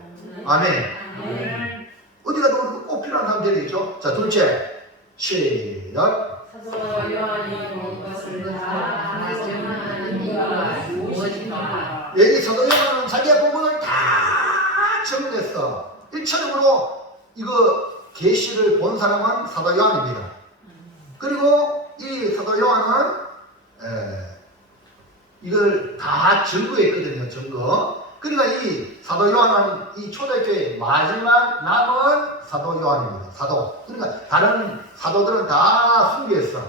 아멘. 어디 가도 꼭 필요한 사람이 되겠죠. 자, 둘째 시작. 사도 요한이 본 것을 다 증언하는 이유가 무엇인가? 이 사도 요한은 자기의 본문을 다 정리했어. 1차적으로 이거 계시를 본 사람은 사도 요한입니다. 그리고 이 사도 요한은 이걸 다 증거했거든요. 증거. 그러니까 이 사도 요한은 이 초대교회의 마지막 남은 사도 요한입니다. 사도. 그러니까 다른 사도들은 다 순교했어.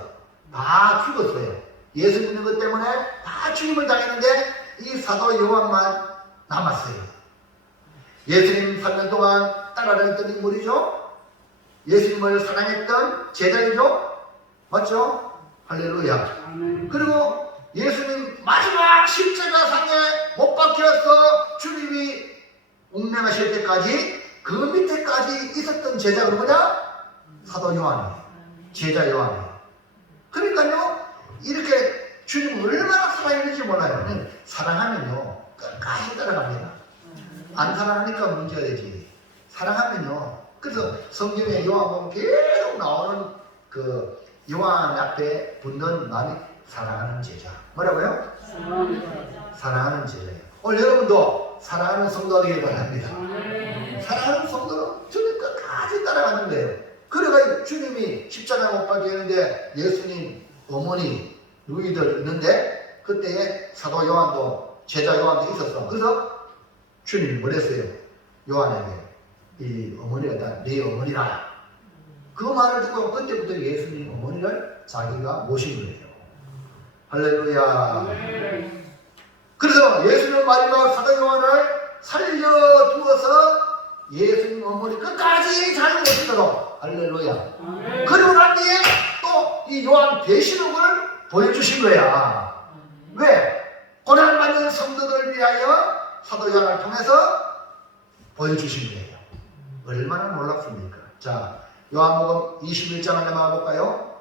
다 죽었어요. 예수 믿는 것 때문에 다 죽임을 당했는데 이 사도 요한만 남았어요. 예수님 3년 동안 따라다녔던 인물이죠. 예수님을 사랑했던 제자이죠. 맞죠? 할렐루야. 그리고 예수님 마지막 십자가상에 못 박혀서 주님이 운명하실 때까지 그 밑에까지 있었던 제자가 누구냐? 사도 요한이에요. 제자 요한이에요. 그러니까요 이렇게 주님을 얼마나 사랑했는지 몰라요. 사랑하면요 끝까지 따라갑니다. 안 사랑하니까 문제가 되지. 사랑하면요. 그래서 성경에 요한복음 계속 나오는 그 요한 앞에 붙는 마음이 사랑하는 제자. 뭐라고요? 사랑하는 제자예요. 오늘 여러분도 사랑하는 성도가 되길 바랍니다. 사랑하는 성도는 주님 끝까지 따라가는 거예요. 그래가 주님이 십자가 못 박히는데 예수님 어머니 누이들 있는데 그때에 사도 요한도 제자 요한도 있었어. 그래서 주님이 뭐랬어요? 요한에게 이 어머니가 다 네 어머니라. 그 말을 듣고 그때부터 예수님 어머니를 자기가 모신 거예요. 할렐루야. 그래서 예수님 마지막 사도 요한을 살려두어서 예수님 어머니 끝까지 잘 모시도록. 할렐루야. 그리고 난 뒤에 또 이 요한 계시록을 보여주신 거야. 왜? 고난받는 성도들 위하여 사도 요한을 통해서 보여주신 거예요. 얼마나 놀랍습니까? 자, 요한복음 21장을 넘어가 볼까요?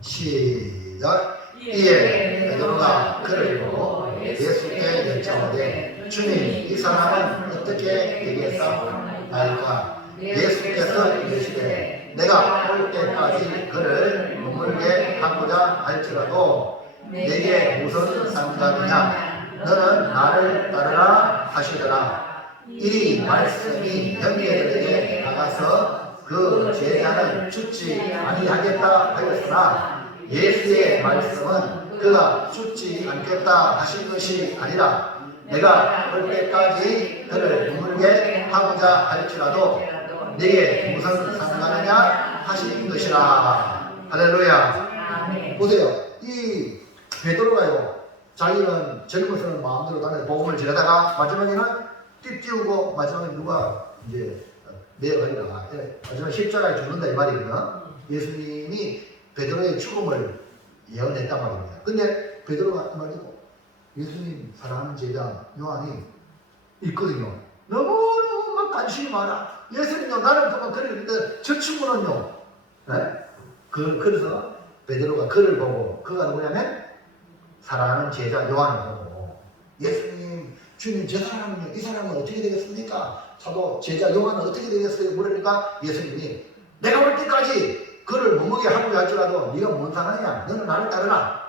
시작. 이에 베드로가 그를 보고 예수께 여쭤오되 주님 이 사람은 어떻게 되겠사옵나이까? 예수께서 이르시되 내가 올 때까지 그를 머물게 하고자 할지라도 내게 무슨 상관이냐? 너는 나를 따르라 하시더라. 이 말씀이 형제들에게 나가서 그 제자는 죽지 아니하겠다 하였으나 예수의 말씀은 그가 죽지 않겠다 하신 것이 아니라 내가 올 때까지 그를 머물게 하고자 할지라도 내게 무슨 상관이냐 하신 것이라. 할렐루야. 보세요. 이 베드로가요 자기는 젊어서는 마음대로 다녀 복음을 지내다가 마지막에는 띠띠우고 마지막에 누가 이제 내어가리라. 마지막에 십자가에 죽는다 이 말이거든. 예수님이 베드로의 죽음을 예언했단 말입니다. 근데 베드로가 말이고 예수님 사랑하는 제자 요한이 있거든요. 너무너무 막 관심이 많아. 예수님요, 나는 그만 그랬는데 저 친구는요. 네? 그래서 베드로가 그를 보고, 그가 누구냐면 사랑하는 제자 요한을 보고, 예수님, 주님, 저 사람은요, 이 사람은 어떻게 되겠습니까? 사도 제자 요한은 어떻게 되겠어요? 물으니까 예수님이 내가 올 때까지 그를 못먹게 하고 할지라도 네가 뭔 상관이냐? 너는 나를 따르라.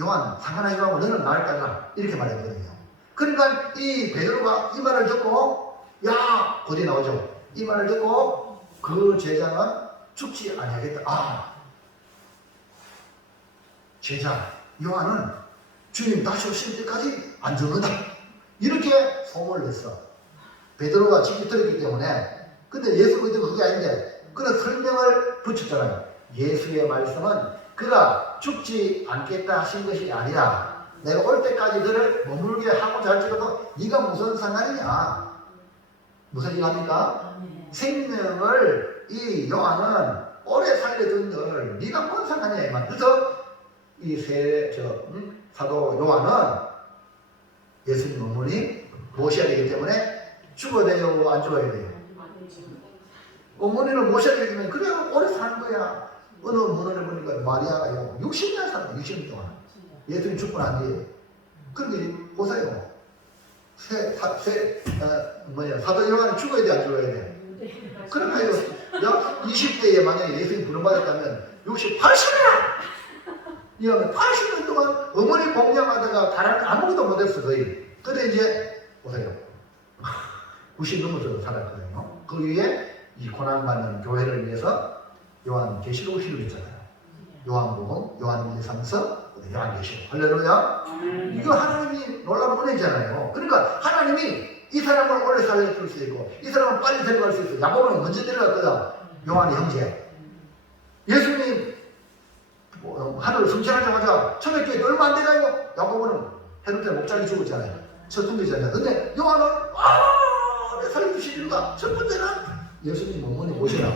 요한 상관하지 말고 너는 나를 따르라. 이렇게 말했거든요. 그러니까 이 베드로가 이 말을 듣고, 야, 곧이 나오죠. 이 말을 듣고 그 제자는 죽지 아니하겠다. 제자 요한은 주님 다시 오실 때까지 안 죽는다. 이렇게 소문을 냈어. 베드로가 직접 들었기 때문에. 근데 예수 그때 그게 아닌데 그런 설명을 붙였잖아요. 예수의 말씀은 그가 죽지 않겠다 하신 것이 아니라 내가 올 때까지 그를 머물게 하고자 할지라도 네가 무슨 상관이냐. 무슨 일 합니까? 생명을 이 요한은 오래 살려둔들 네가 뭔 상관이야 이 말. 그래서 이 사도 요한은 예수님 어머니 모셔야 되기 때문에 죽어야 돼요, 안 죽어야 돼요? 어머니를 모셔야 되기 때문에 그래 오래 사는 거야. 어느 문헌에 보니까 마리아가 60년 살았다. 60년 동안. 예수님 죽고 난 뒤에. 그런데 보세요. 사도 요한이 죽어야 돼, 안 죽어야 돼? 그러면 20대에 만약에 예수님 부름받았다면 80이야! 이러면 80년 동안 어머니 공양하다가 다른 아무것도 못했어, 거의. 근데 이제, 보세요. 90 넘어서 살았거든요. 그 위에 이 고난받는 교회를 위해서 요한계시록을 기록했잖아요. 요한복음, 요한일서서, 요한계시록. 할렐루야! 이거 하나님이 놀라운 은혜잖아요. 그러니까 하나님이 이 사람을 오래 살려줄 수 있고, 이 사람은 빨리 데려갈 수 있어. 야고보는 먼저 데려갔거든. 요한의 형제. 예수님, 하늘을 승천하자마자 초대교회 얼마 안 돼가요. 야고보는 헤롯의 목자리 죽었잖아요. 첫 번째잖아요. 근데 요한은 내 살려주시니까 첫 번째는 예수님 어머니 모시라.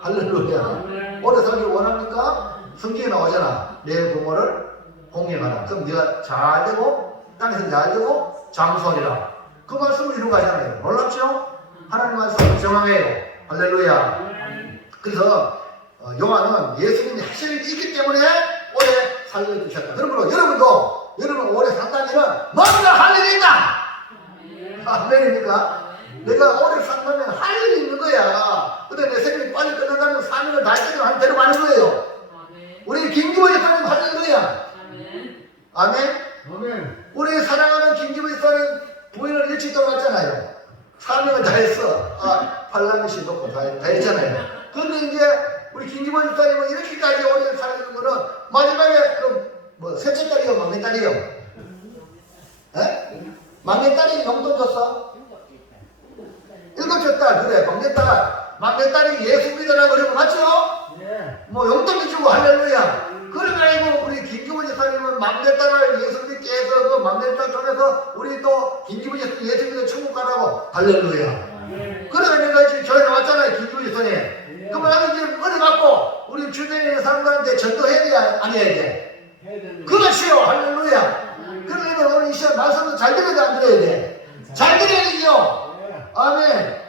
할렐루야. 오래 살기를 원합니까? 성경에 나오잖아. 내 부모를 공경하라. 그럼 네가 잘 되고 땅에서 잘 되고 장수하리라. 그 말씀을 이루고 가잖아요. 놀랍죠? 하나님 말씀 정확해요. 할렐루야. 그래서 요한은 예수님이 하신 일이 있기 때문에 오래 살려주셨다. 그러므로 여러분 오래 산다면 뭔가 할 일이 있다. 아멘입니까? 내가 오래 산다면 할 일이 있는 거야. 근데 내 생명이 빨리 끝나가면 사명을 다했으면 데려가는 거예요. 우리 김기호 집사님 하는 거야. 아멘. 우리 사랑하는 김기호 집사님 부인을 일찍 떠났잖아요. 사명을 다했어. parlament이 놓고 다 했잖아요. 근데 이제 우리 김기호 집사님은 이렇게까지 오래 살는 거는 마지막에 셋째 딸이요, 막내 딸이요? 에? 막내 딸이 용돈 줬어? 일곱째 딸, 그래, 막내 딸. 막내 딸이 예수 믿으라고 그러고, 맞죠? 예. 용돈도 주고, 할렐루야. 그래가지고 우리 김기호 집사님은 막내 딸을 예수 믿게 해서 그 막내 딸 통해서 우리 또 김기호 집사님 예수 믿어 천국 가라고, 할렐루야. 그래가 내가 지금 교회 나왔잖아요, 김기호 집사님. 그러면 나는 이제 은혜 받고 우리 주변에 있는 사람들한테 전도해야 돼, 안 해야 돼? 그것이요, 할렐루야. 그러려면 오늘 이 시간 말씀도 잘 들어야 돼, 안 들어야 돼? 잘 들어야 되죠? 아멘.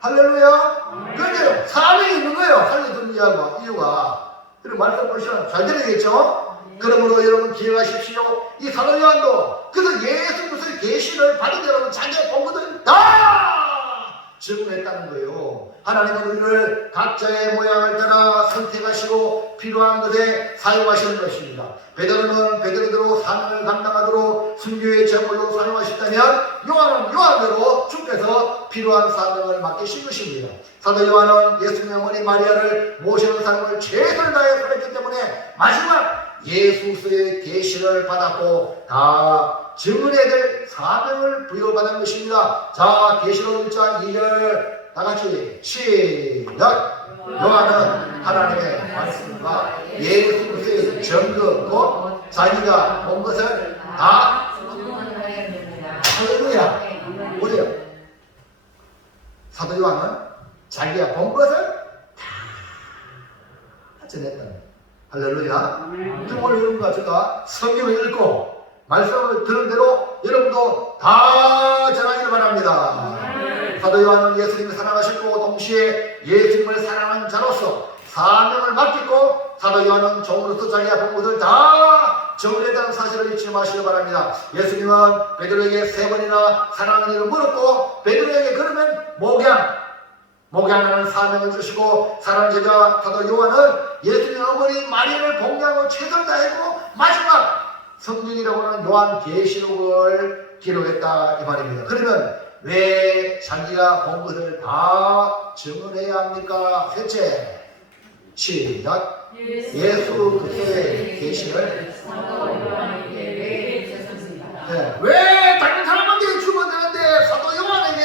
할렐루야. 그런데 사명이 있는 거예요, 살려주는 이유가. 그리고 말씀 보시면 잘 들어야겠죠? 그러므로 여러분 기억하십시오. 이 사도 요한도 그래서 예수 그리스도의 계시를 받은 여러분 자기의 본분을 다 증언했다는 거예요. 하나님은 우리를 각자의 모양을 따라 선택하시고 필요한 것에 사용하시는 것입니다. 베드로는 베드로대로 사명을 감당하도록 순교의 제물로 사용하셨다면 요한은 요한대로 주께서 필요한 사명을 맡기신 것입니다. 사도 요한은 예수님의 어머니 마리아를 모시는 삶을 최선을 다해 살았기 때문에 마지막 예수 그리스도의 계시를 받았고 다 증언해야 될 사명을 부여받은 것입니다. 자, 계시록 1장 2절 다 같이 시작. 요한은 하나님의 말씀과 예수 그리스도의 증거 곧 자기가 본 것을 다 할렐루야. 보세요. 사도 요한은 자기가 본 것을 다 전했다는 거예요. 할렐루야. 그럼 오늘 여러분과 제가 성경을 읽고 말씀을 들은 대로 여러분도 다 전하기를 바랍니다. 사도 요한은 예수님을 사랑하셨고 동시에 예수님을 사랑하는 자로서 사명을 맡겼고 사도 요한은 종으로서 자기가 본 것을 다 정리했다는 사실을 잊지 마시기 바랍니다. 예수님은 베드로에게 3번이나 사랑하는 일을 물었고 베드로에게 그러면 목양하는 사명을 주시고 사랑하는 제자 사도 요한은 예수님의 어머니 마리아를 봉양하고 최선을 다하고 마지막 성경이라고 하는 요한계시록을 기록했다 이 말입니다. 그러면 왜 자기가 본 것을 다 증언해야 합니까? 셋째, 시작. 예수 그리스도의 계시를 왜 다른 사람에게 주면 되는데 사도 요한에게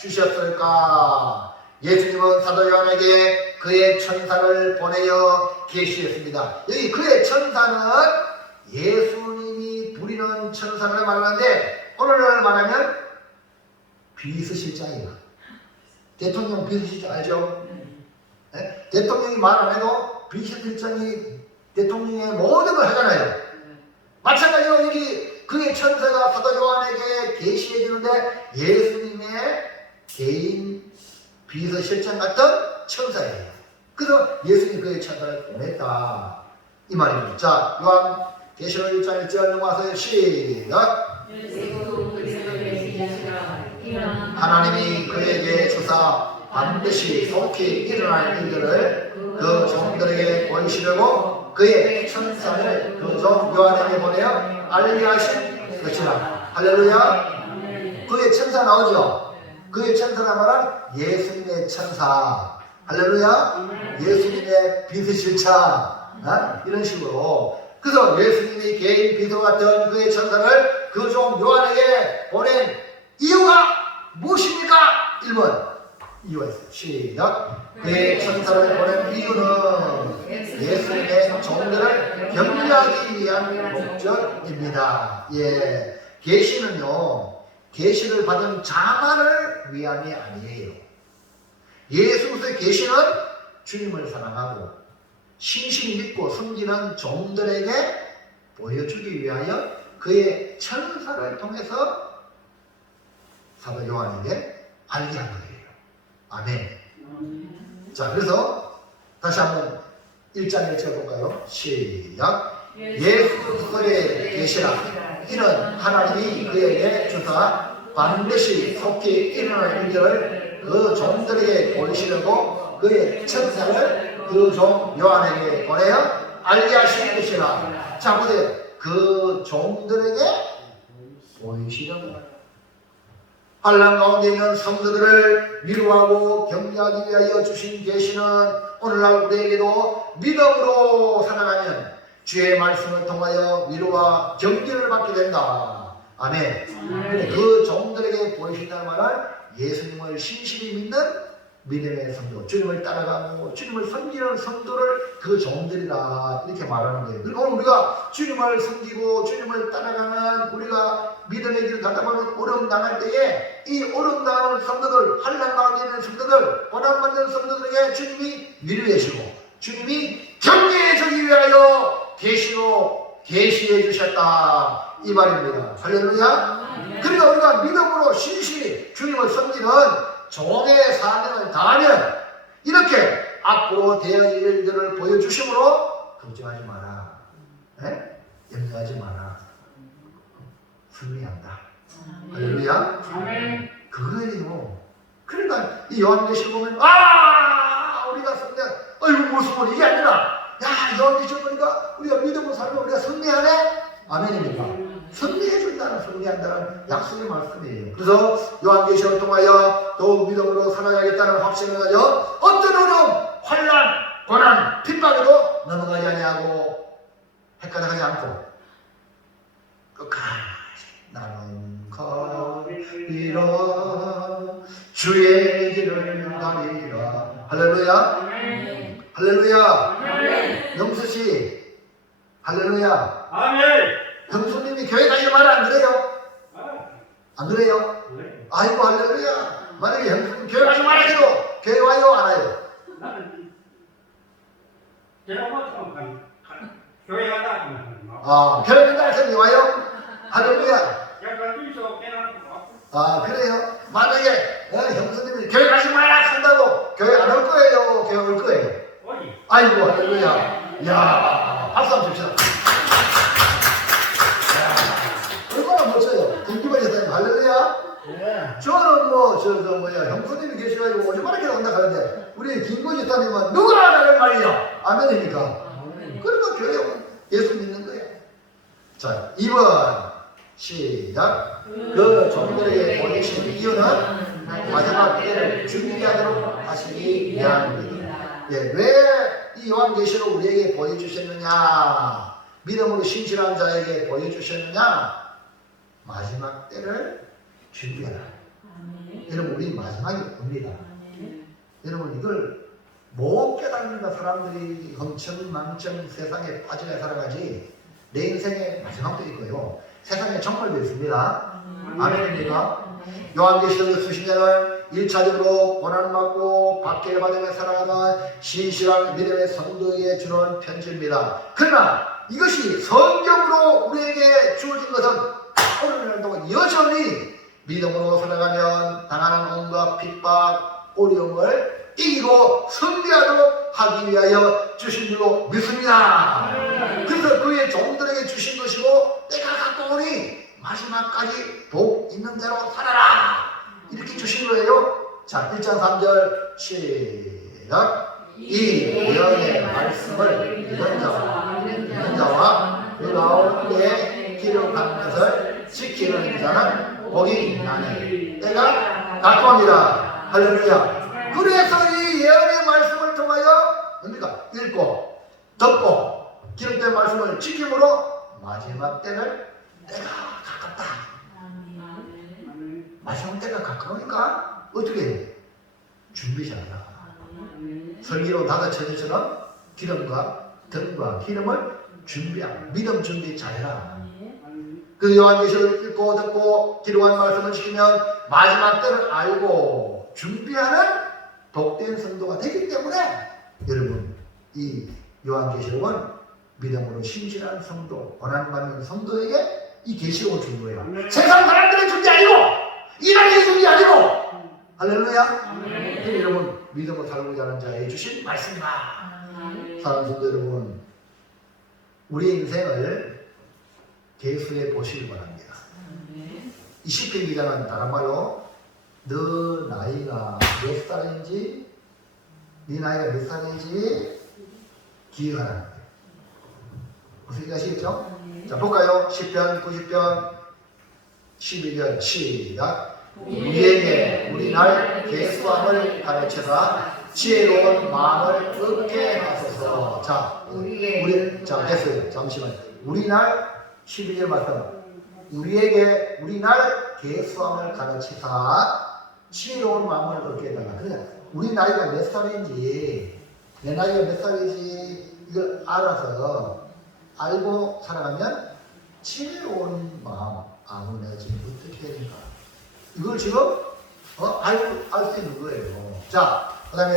주셨을까? 예수님은 사도 요한에게 그의 천사를 보내어 계시했습니다. 여기 그의 천사는 예수님이 부리는 천사를 말하는데 오늘날 말하면 비서실장이다. 대통령 비서실장 알죠? 네? 대통령이 말 안 해도 비서실장이 대통령의 모든 걸 하잖아요. 마찬가지로 여기 그의 천사가 사도 요한에게 계시해 주는데 예수님의 개인 비서실장 같은 천사예요. 그래서 예수님이 그의 천사를 보냈다 이 말입니다. 자, 요한 계시록 1장 1절 넘어와서 시작. 하나님이 그에게 주사 반드시 속히 일어날 일들을 그 종들에게 보이시려고 그의 천사를 그 종 요한에게 보내어 알게 하신 것이라. 할렐루야. 그의 천사 나오죠. 그의 천사라 말은 예수님의 천사. 할렐루야. 예수님의 비서실장 이런 식으로. 그래서 예수님이 개인 비서 같은 그의 천사를 그 종 요한에게 보낸 이유가 무엇입니까? 1번 이유가 있어요. 시작. 그의 천사를 보낸 이유는 예수님의 종들을 격려하기 위한 목적입니다. 예, 계시는요 계시를 받은 자만을 위함이 아니에요. 예수 그리스도의 계시는 주님을 사랑하고 신실히 믿고 섬기는 종들에게 보여주기 위하여 그의 천사를 통해서 사도 요한에게 알게 한 거예요. 아멘. 자, 그래서 다시 한번 1장 1절 볼까요? 시작. 예수 그리스도의 계시라. 이는 하나님이 그에게 주사 반드시 속히 일어날 일들을 그 종들에게 보이시려고 그의 천사를 그 종 요한에게 보내어 알게 하신 것이라. 자, 보세요. 그 종들에게 보이시려고. 환난 가운데 있는 성도들을 위로하고 격려하기 위하여 주신 계시는 오늘날 우리에게도 믿음으로 살아가면 주의 말씀을 통하여 위로와 격려를 받게 된다. 아멘. 그 종들에게 보이신다는 말은 예수님을 신실히 믿는 믿음의 성도, 주님을 따라가고 주님을 섬기는 성도를 그 종들이다 이렇게 말하는 거예요. 그리고 오늘 우리가 주님을 섬기고 주님을 따라가는 우리가 믿음의 길을 가다 보면 어려움 당할 때에 이 어려움 당하는 성도들, 환난 가운데 있는 성도들, 고난받는 성도들에게 주님이 위로해 주고 주님이 격려해 주기 위하여 계시로 계시해 주셨다 이 말입니다. 할렐루야. 그러니까 우리가 믿음으로 신실히 주님을 섬기는 종의 사명을 다하면 이렇게 앞으로 대할 일들을 보여주심으로 걱정하지 마라. 네? 염려하지 마라. 승리한다. 할렐루야. 그거예요. 그러니까 이 요한계시를 보면 우리가 승리, 어이구 무슨 이게 아니라 요한계시를 보니까 우리가 믿음으로 살면 우리가 승리하네. 아멘입니까? 승리해준다는, 승리한다는 약속의 말씀이에요. 그래서 요한계시를 통하여 더욱 믿음으로 살아야겠다는 확신을 가져 어떤 어려움, 환난, 고난, 핍박에도 넘어가지 아니하고 헷갈려가지 않고 끝까지 나는 가리라 주의 길을 가리라. 할렐루야. 할렐루야. 영수씨 할렐루야. 아멘. 형수님이 교회 다니는 말 안 그래요? 안 그래요? 네. 아이고 할렐루야. 만약에 형수님 교회 가지 말아도 교회 와요? 안 와요? 나는 제가 교회 가다 하면 교회 맨날 저기 와요? 할렐루야. 약간 주의소 깨닫고 그래요? 만약에 형수님이 교회 가지 말라 한다고 교회 안 올 거예요? 교회 올 거예요? 어디? 아이고 할렐루야. 이야 박수 한번 칩시다. 이야, 얼마나 멋져요. 김기만 여사님 할렐루야. 예. 저는 형수님이 계셔가지고 오지마라 교회 온다 하는데 우리 김건 여사님은 누가 하라는 말이야. 아멘입니까? 그러니까 교회 예수 믿는 거예요. 자 2번 시작. 그 종들에게 보내신 이유는 마지막 때를 준비하도록 하시기 위함입니다. 왜 이 요한계시록 우리에게 보여주셨느냐? 믿음으로 신실한 자에게 보여주셨느냐? 마지막 때를 준비하라. 여러분 우리 마지막이 옵니다. 여러분 이걸 못 깨닫는다. 사람들이 흥청망청 세상에 빠져 살아가지. 내 인생의 마지막도 있고요. 세상에 정말도 있습니다. 아멘입니까? 요한계시록의 수십 년을 1차적으로 고난받고 박해를 받으며 살아가는 신실한 믿음의 성도에게 주는 편지입니다. 그러나 이것이 성경으로 우리에게 주어진 것은 오늘날도 여전히 믿음으로 살아가면 당하는 온갖 핍박, 어려움을 이기고 승리하도록 하기 위하여 주신 줄로 믿습니다. 그래서 그의 종들에게 주신 것이고 때가 가까우니 마지막까지 복 있는 대로 살아라 이렇게 주신 거예요. 자 1장 3절 시작. 이 예언의 말씀을 믿는 자와 그 가운데 기록한 것을 지키는 자는 복이 있나니 때가 가까웁니다. 할렐루야. 그래서 이 예언의 말씀을 통하여 뭡니까? 읽고 듣고 기록된 말씀을 지킴으로 마지막 때가 가깝다. 마지막 때가 가까우니까 어떻게 해요? 준비 잘해라. 설계로 다다처녀처럼 기름과 등과 기름을 준비하라. 믿음 준비 잘해라. 그 요한계시록을 읽고 듣고 기록한 말씀을 지키면 마지막 때를 알고 준비하는 복된 성도가 되기 때문에 여러분 이 요한계시록은 믿음으로 신실한 성도, 고난받는 성도에게 이 계시록을 준 거예요. 세상 사람들의 준 게 아니고 이 나라의 준 게 아니고 할렐루야. 여러분 믿음으로 살고자 하는 자에게 주신 말씀이다. 사랑하는 성도 여러분, 우리 인생을 계수해 보시기 바랍니다. 이 시편 기자는 다른 말로 너 나이가 몇 살인지 네 나이가 몇 살인지 기억하라는 거예요. 무슨 얘기 아시겠죠? 자 볼까요? 10편 90편 12편 시작. 우리에게 우리 날 계수함을 가르쳐라. 지혜로운 마음을 얻게 하소서. 자 됐어요. 잠시만요. 우리 날 12절 말씀. 우리에게 우리 날 계수함을 가르치사 지혜로운 마음을 얻게 해달라. 그러니까 우리 나이가 몇 살인지 내 나이가 몇 살인지 이걸 알아서 알고 살아가면 지혜로운 마음 내가 지금 어떻게 해야 되는가 이걸 지금 알 수 있는 거예요. 자 그 다음에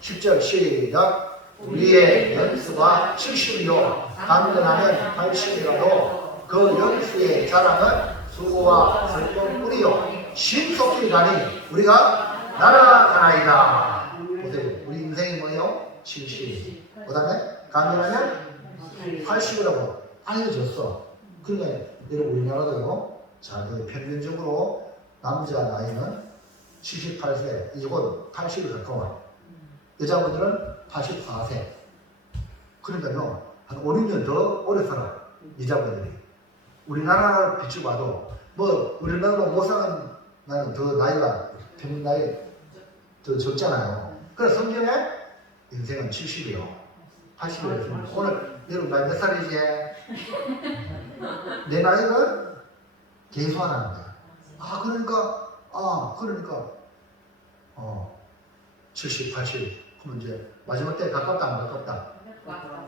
10절 시작. 우리의 연수가 70이요 강건하면 80이라도 그 연수의 자랑은 수고와 슬픔뿐이요 신속히 가니 우리가 날아가나이다. 보세요. 우리 인생이 뭐예요? 70. 그 다음에 강건하면 80이라고 알려졌어. 그러니까 여러분 우리나라도요. 자, 그 평균적으로 남자 나이는 78세, 이건 80을 가까워. 여자분들은 84세. 그러니까요, 한 5, 6년 더 오래 살아. 여자분들이. 우리나라를 비추봐도, 우리나라로 못 사는 나는 더 나이가, 평균 나이 더 적잖아요. 그래서 성경에 인생은 70이요. 80이요. 오늘 여러분 나이 몇 살이지? 내 나이를 계수하라는 거야. 그러니까 70, 80 그러면 이제 마지막 때 가깝다 안 가깝다?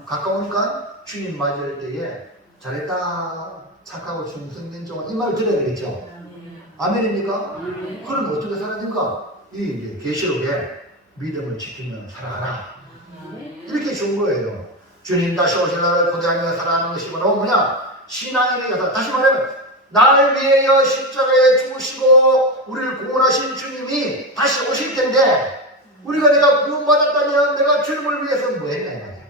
가까우니까 주님 맞을 때에 잘했다 착하고 충성된종 이 말을 들어야 되겠죠. 아멘입니까? 그럼 어떻게 살아야 된가? 이 계시록에 믿음을 지키며 살아가라. 이렇게 준 거예요. 주님 다시 오실 날을 고대하며 살아가는 것이 뭐냐? 신앙에 대해서 다시 말하면 나를 위하여 십자가에 죽으시고 우리를 구원하신 주님이 다시 오실 텐데 우리가 내가 구원받았다면 내가 주님을 위해서 뭐 했나 이 말이야.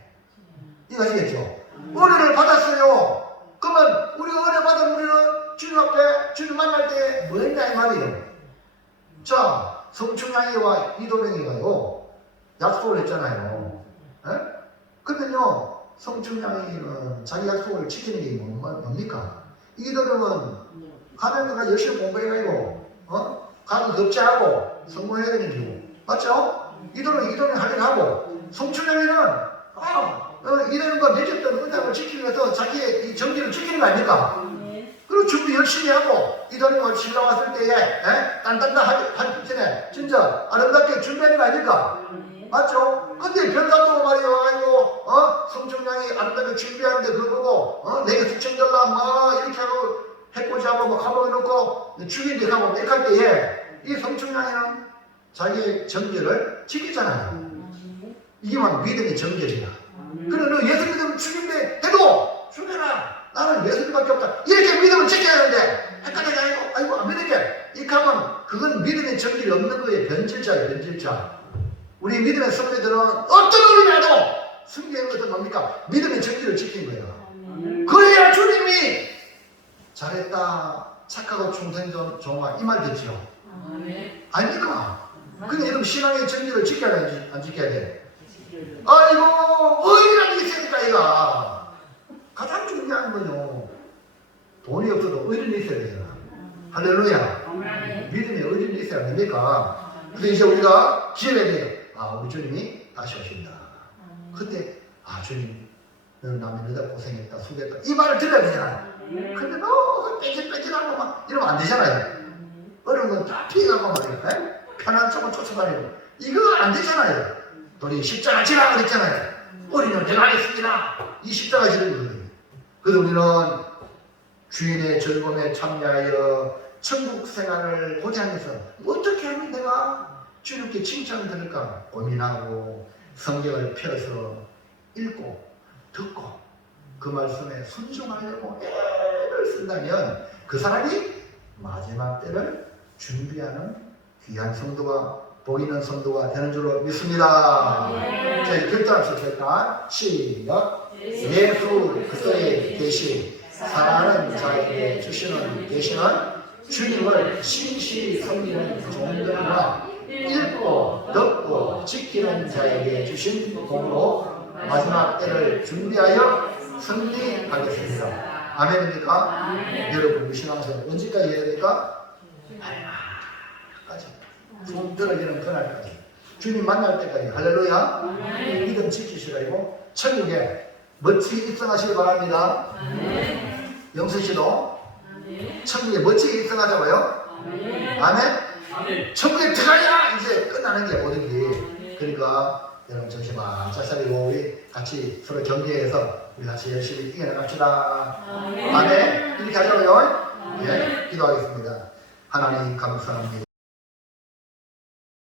이거 아시겠죠? 은혜를 받았어요. 그러면 우리가 은혜 받은 우리는 주님 앞에 주님 만날 때 뭐 했나 이 말이에요. 자, 성춘향이와 이도령이가요 약속을 했잖아요. 그러면요 성춘향이는 자기 약속을 지키는 게 뭡니까? 이도령은 가면 내가 열심히 공부해가지고 가서 덕지하고 성공해야 되는 거고 맞죠? 이도령이 할 일 하고 성춘향이는 이도령과 맺었던 은혜를 지키기 위해서 자기의 이 정기를 지키는 거 아닙니까? 그리고 준비 열심히 하고 이도령과 신랑 왔을 때에 딴딴하기 전에 진짜 아름답게 준비하는 거 아닙니까? 맞죠? 근데 별감도 말이야 와가지고 성춘향이 아름답게 준비하는데 그거 보고 내게 숙청달라 막 이렇게 하고 해코지하고 막 감옥에 넣고 죽인데 가고 맥할 때에 이 성춘향이는 자기의 정결을 지키잖아요. 이게 막 믿음의 정결이야. 그래 너 예수 믿으면 죽인데 해도 죽여라. 나는 예수 믿음밖에 없다. 이렇게 믿음을 지켜야 하는데 헷갈리게 아이고 안 믿을게. 이렇게 하면 그건 믿음의 정결이 없는 거예요. 변질자예요. 변질자. 우리 믿음의 선배들은 어떤 일이라도 승리하는 것은 뭡니까? 믿음의 정기를 지킨 거예요. 그래야 주님이 잘했다, 착하고 충성정화 이 말 듣죠? 아닙니까? 근데 여러분 신앙의 정기를 지켜야 되지 안 지켜야 돼? 아이고 의리라도 있어야 될까 이가 가장 중요한 건요 돈이 없어도 의리는 있어야 되잖아. 할렐루야. 믿음의 의리는 있어야 됩니까? 근데 이제 우리가 기억해야 돼요. 우리 주님이 다시 오신다. 그때 주님 너는 남의 너다 고생했다 수고했다 이 말을 들어야 되잖아요. 근데 너무 빼질빼질하고 막 이러면 안 되잖아요. 어려운 건 다 피해가고 말이야. 편한 쪽은 쫓아다니고 이거 안 되잖아요. 우리 십자가 지라 그랬잖아요. 우리는 내가 하겠습니다. 이 십자가 지는 거예요. 그래서 우리는 주인의 즐거움에 참여하여 천국 생활을 고대하면서 어떻게 하면 내가 주님께 칭찬을 들을까 고민하고 성경을 펴서 읽고 듣고 그 말씀에 순종하려고 애를 쓴다면 그 사람이 마지막 때를 준비하는 귀한 성도가 보이는 성도가 되는 줄로 믿습니다. 자, 이제 결단합시다. 결단. 시작. 예수 그리스도에 계신 사랑하는 자에게 주시는 계시는 주님을 신실히 섬기는 종들과 읽고 듣고 지키는 자에게 주신 복으로 마지막 때를 준비하여 승리하겠습니다. 아멘입니까? 여러분 우리 신앙생활 언제까지 해야 됩니까? 돈 떨어지는 그날까지 주님 만날 때까지 할렐루야. 믿음 지키시라고 천국에 멋지게 입성하시기 바랍니다. 영수씨도 천국에 멋지게 입성하자고요. 아멘. 천국에 들어가야 이제 끝나는 게 모든 게. 그러니까 여러분 정신 바짝 차리고 우리 같이 서로 경계해서 우리 같이 열심히 뛰어나갑시다. 아멘. 이렇게 하자고요. 네, 기도하겠습니다. 하나님 감사합니다.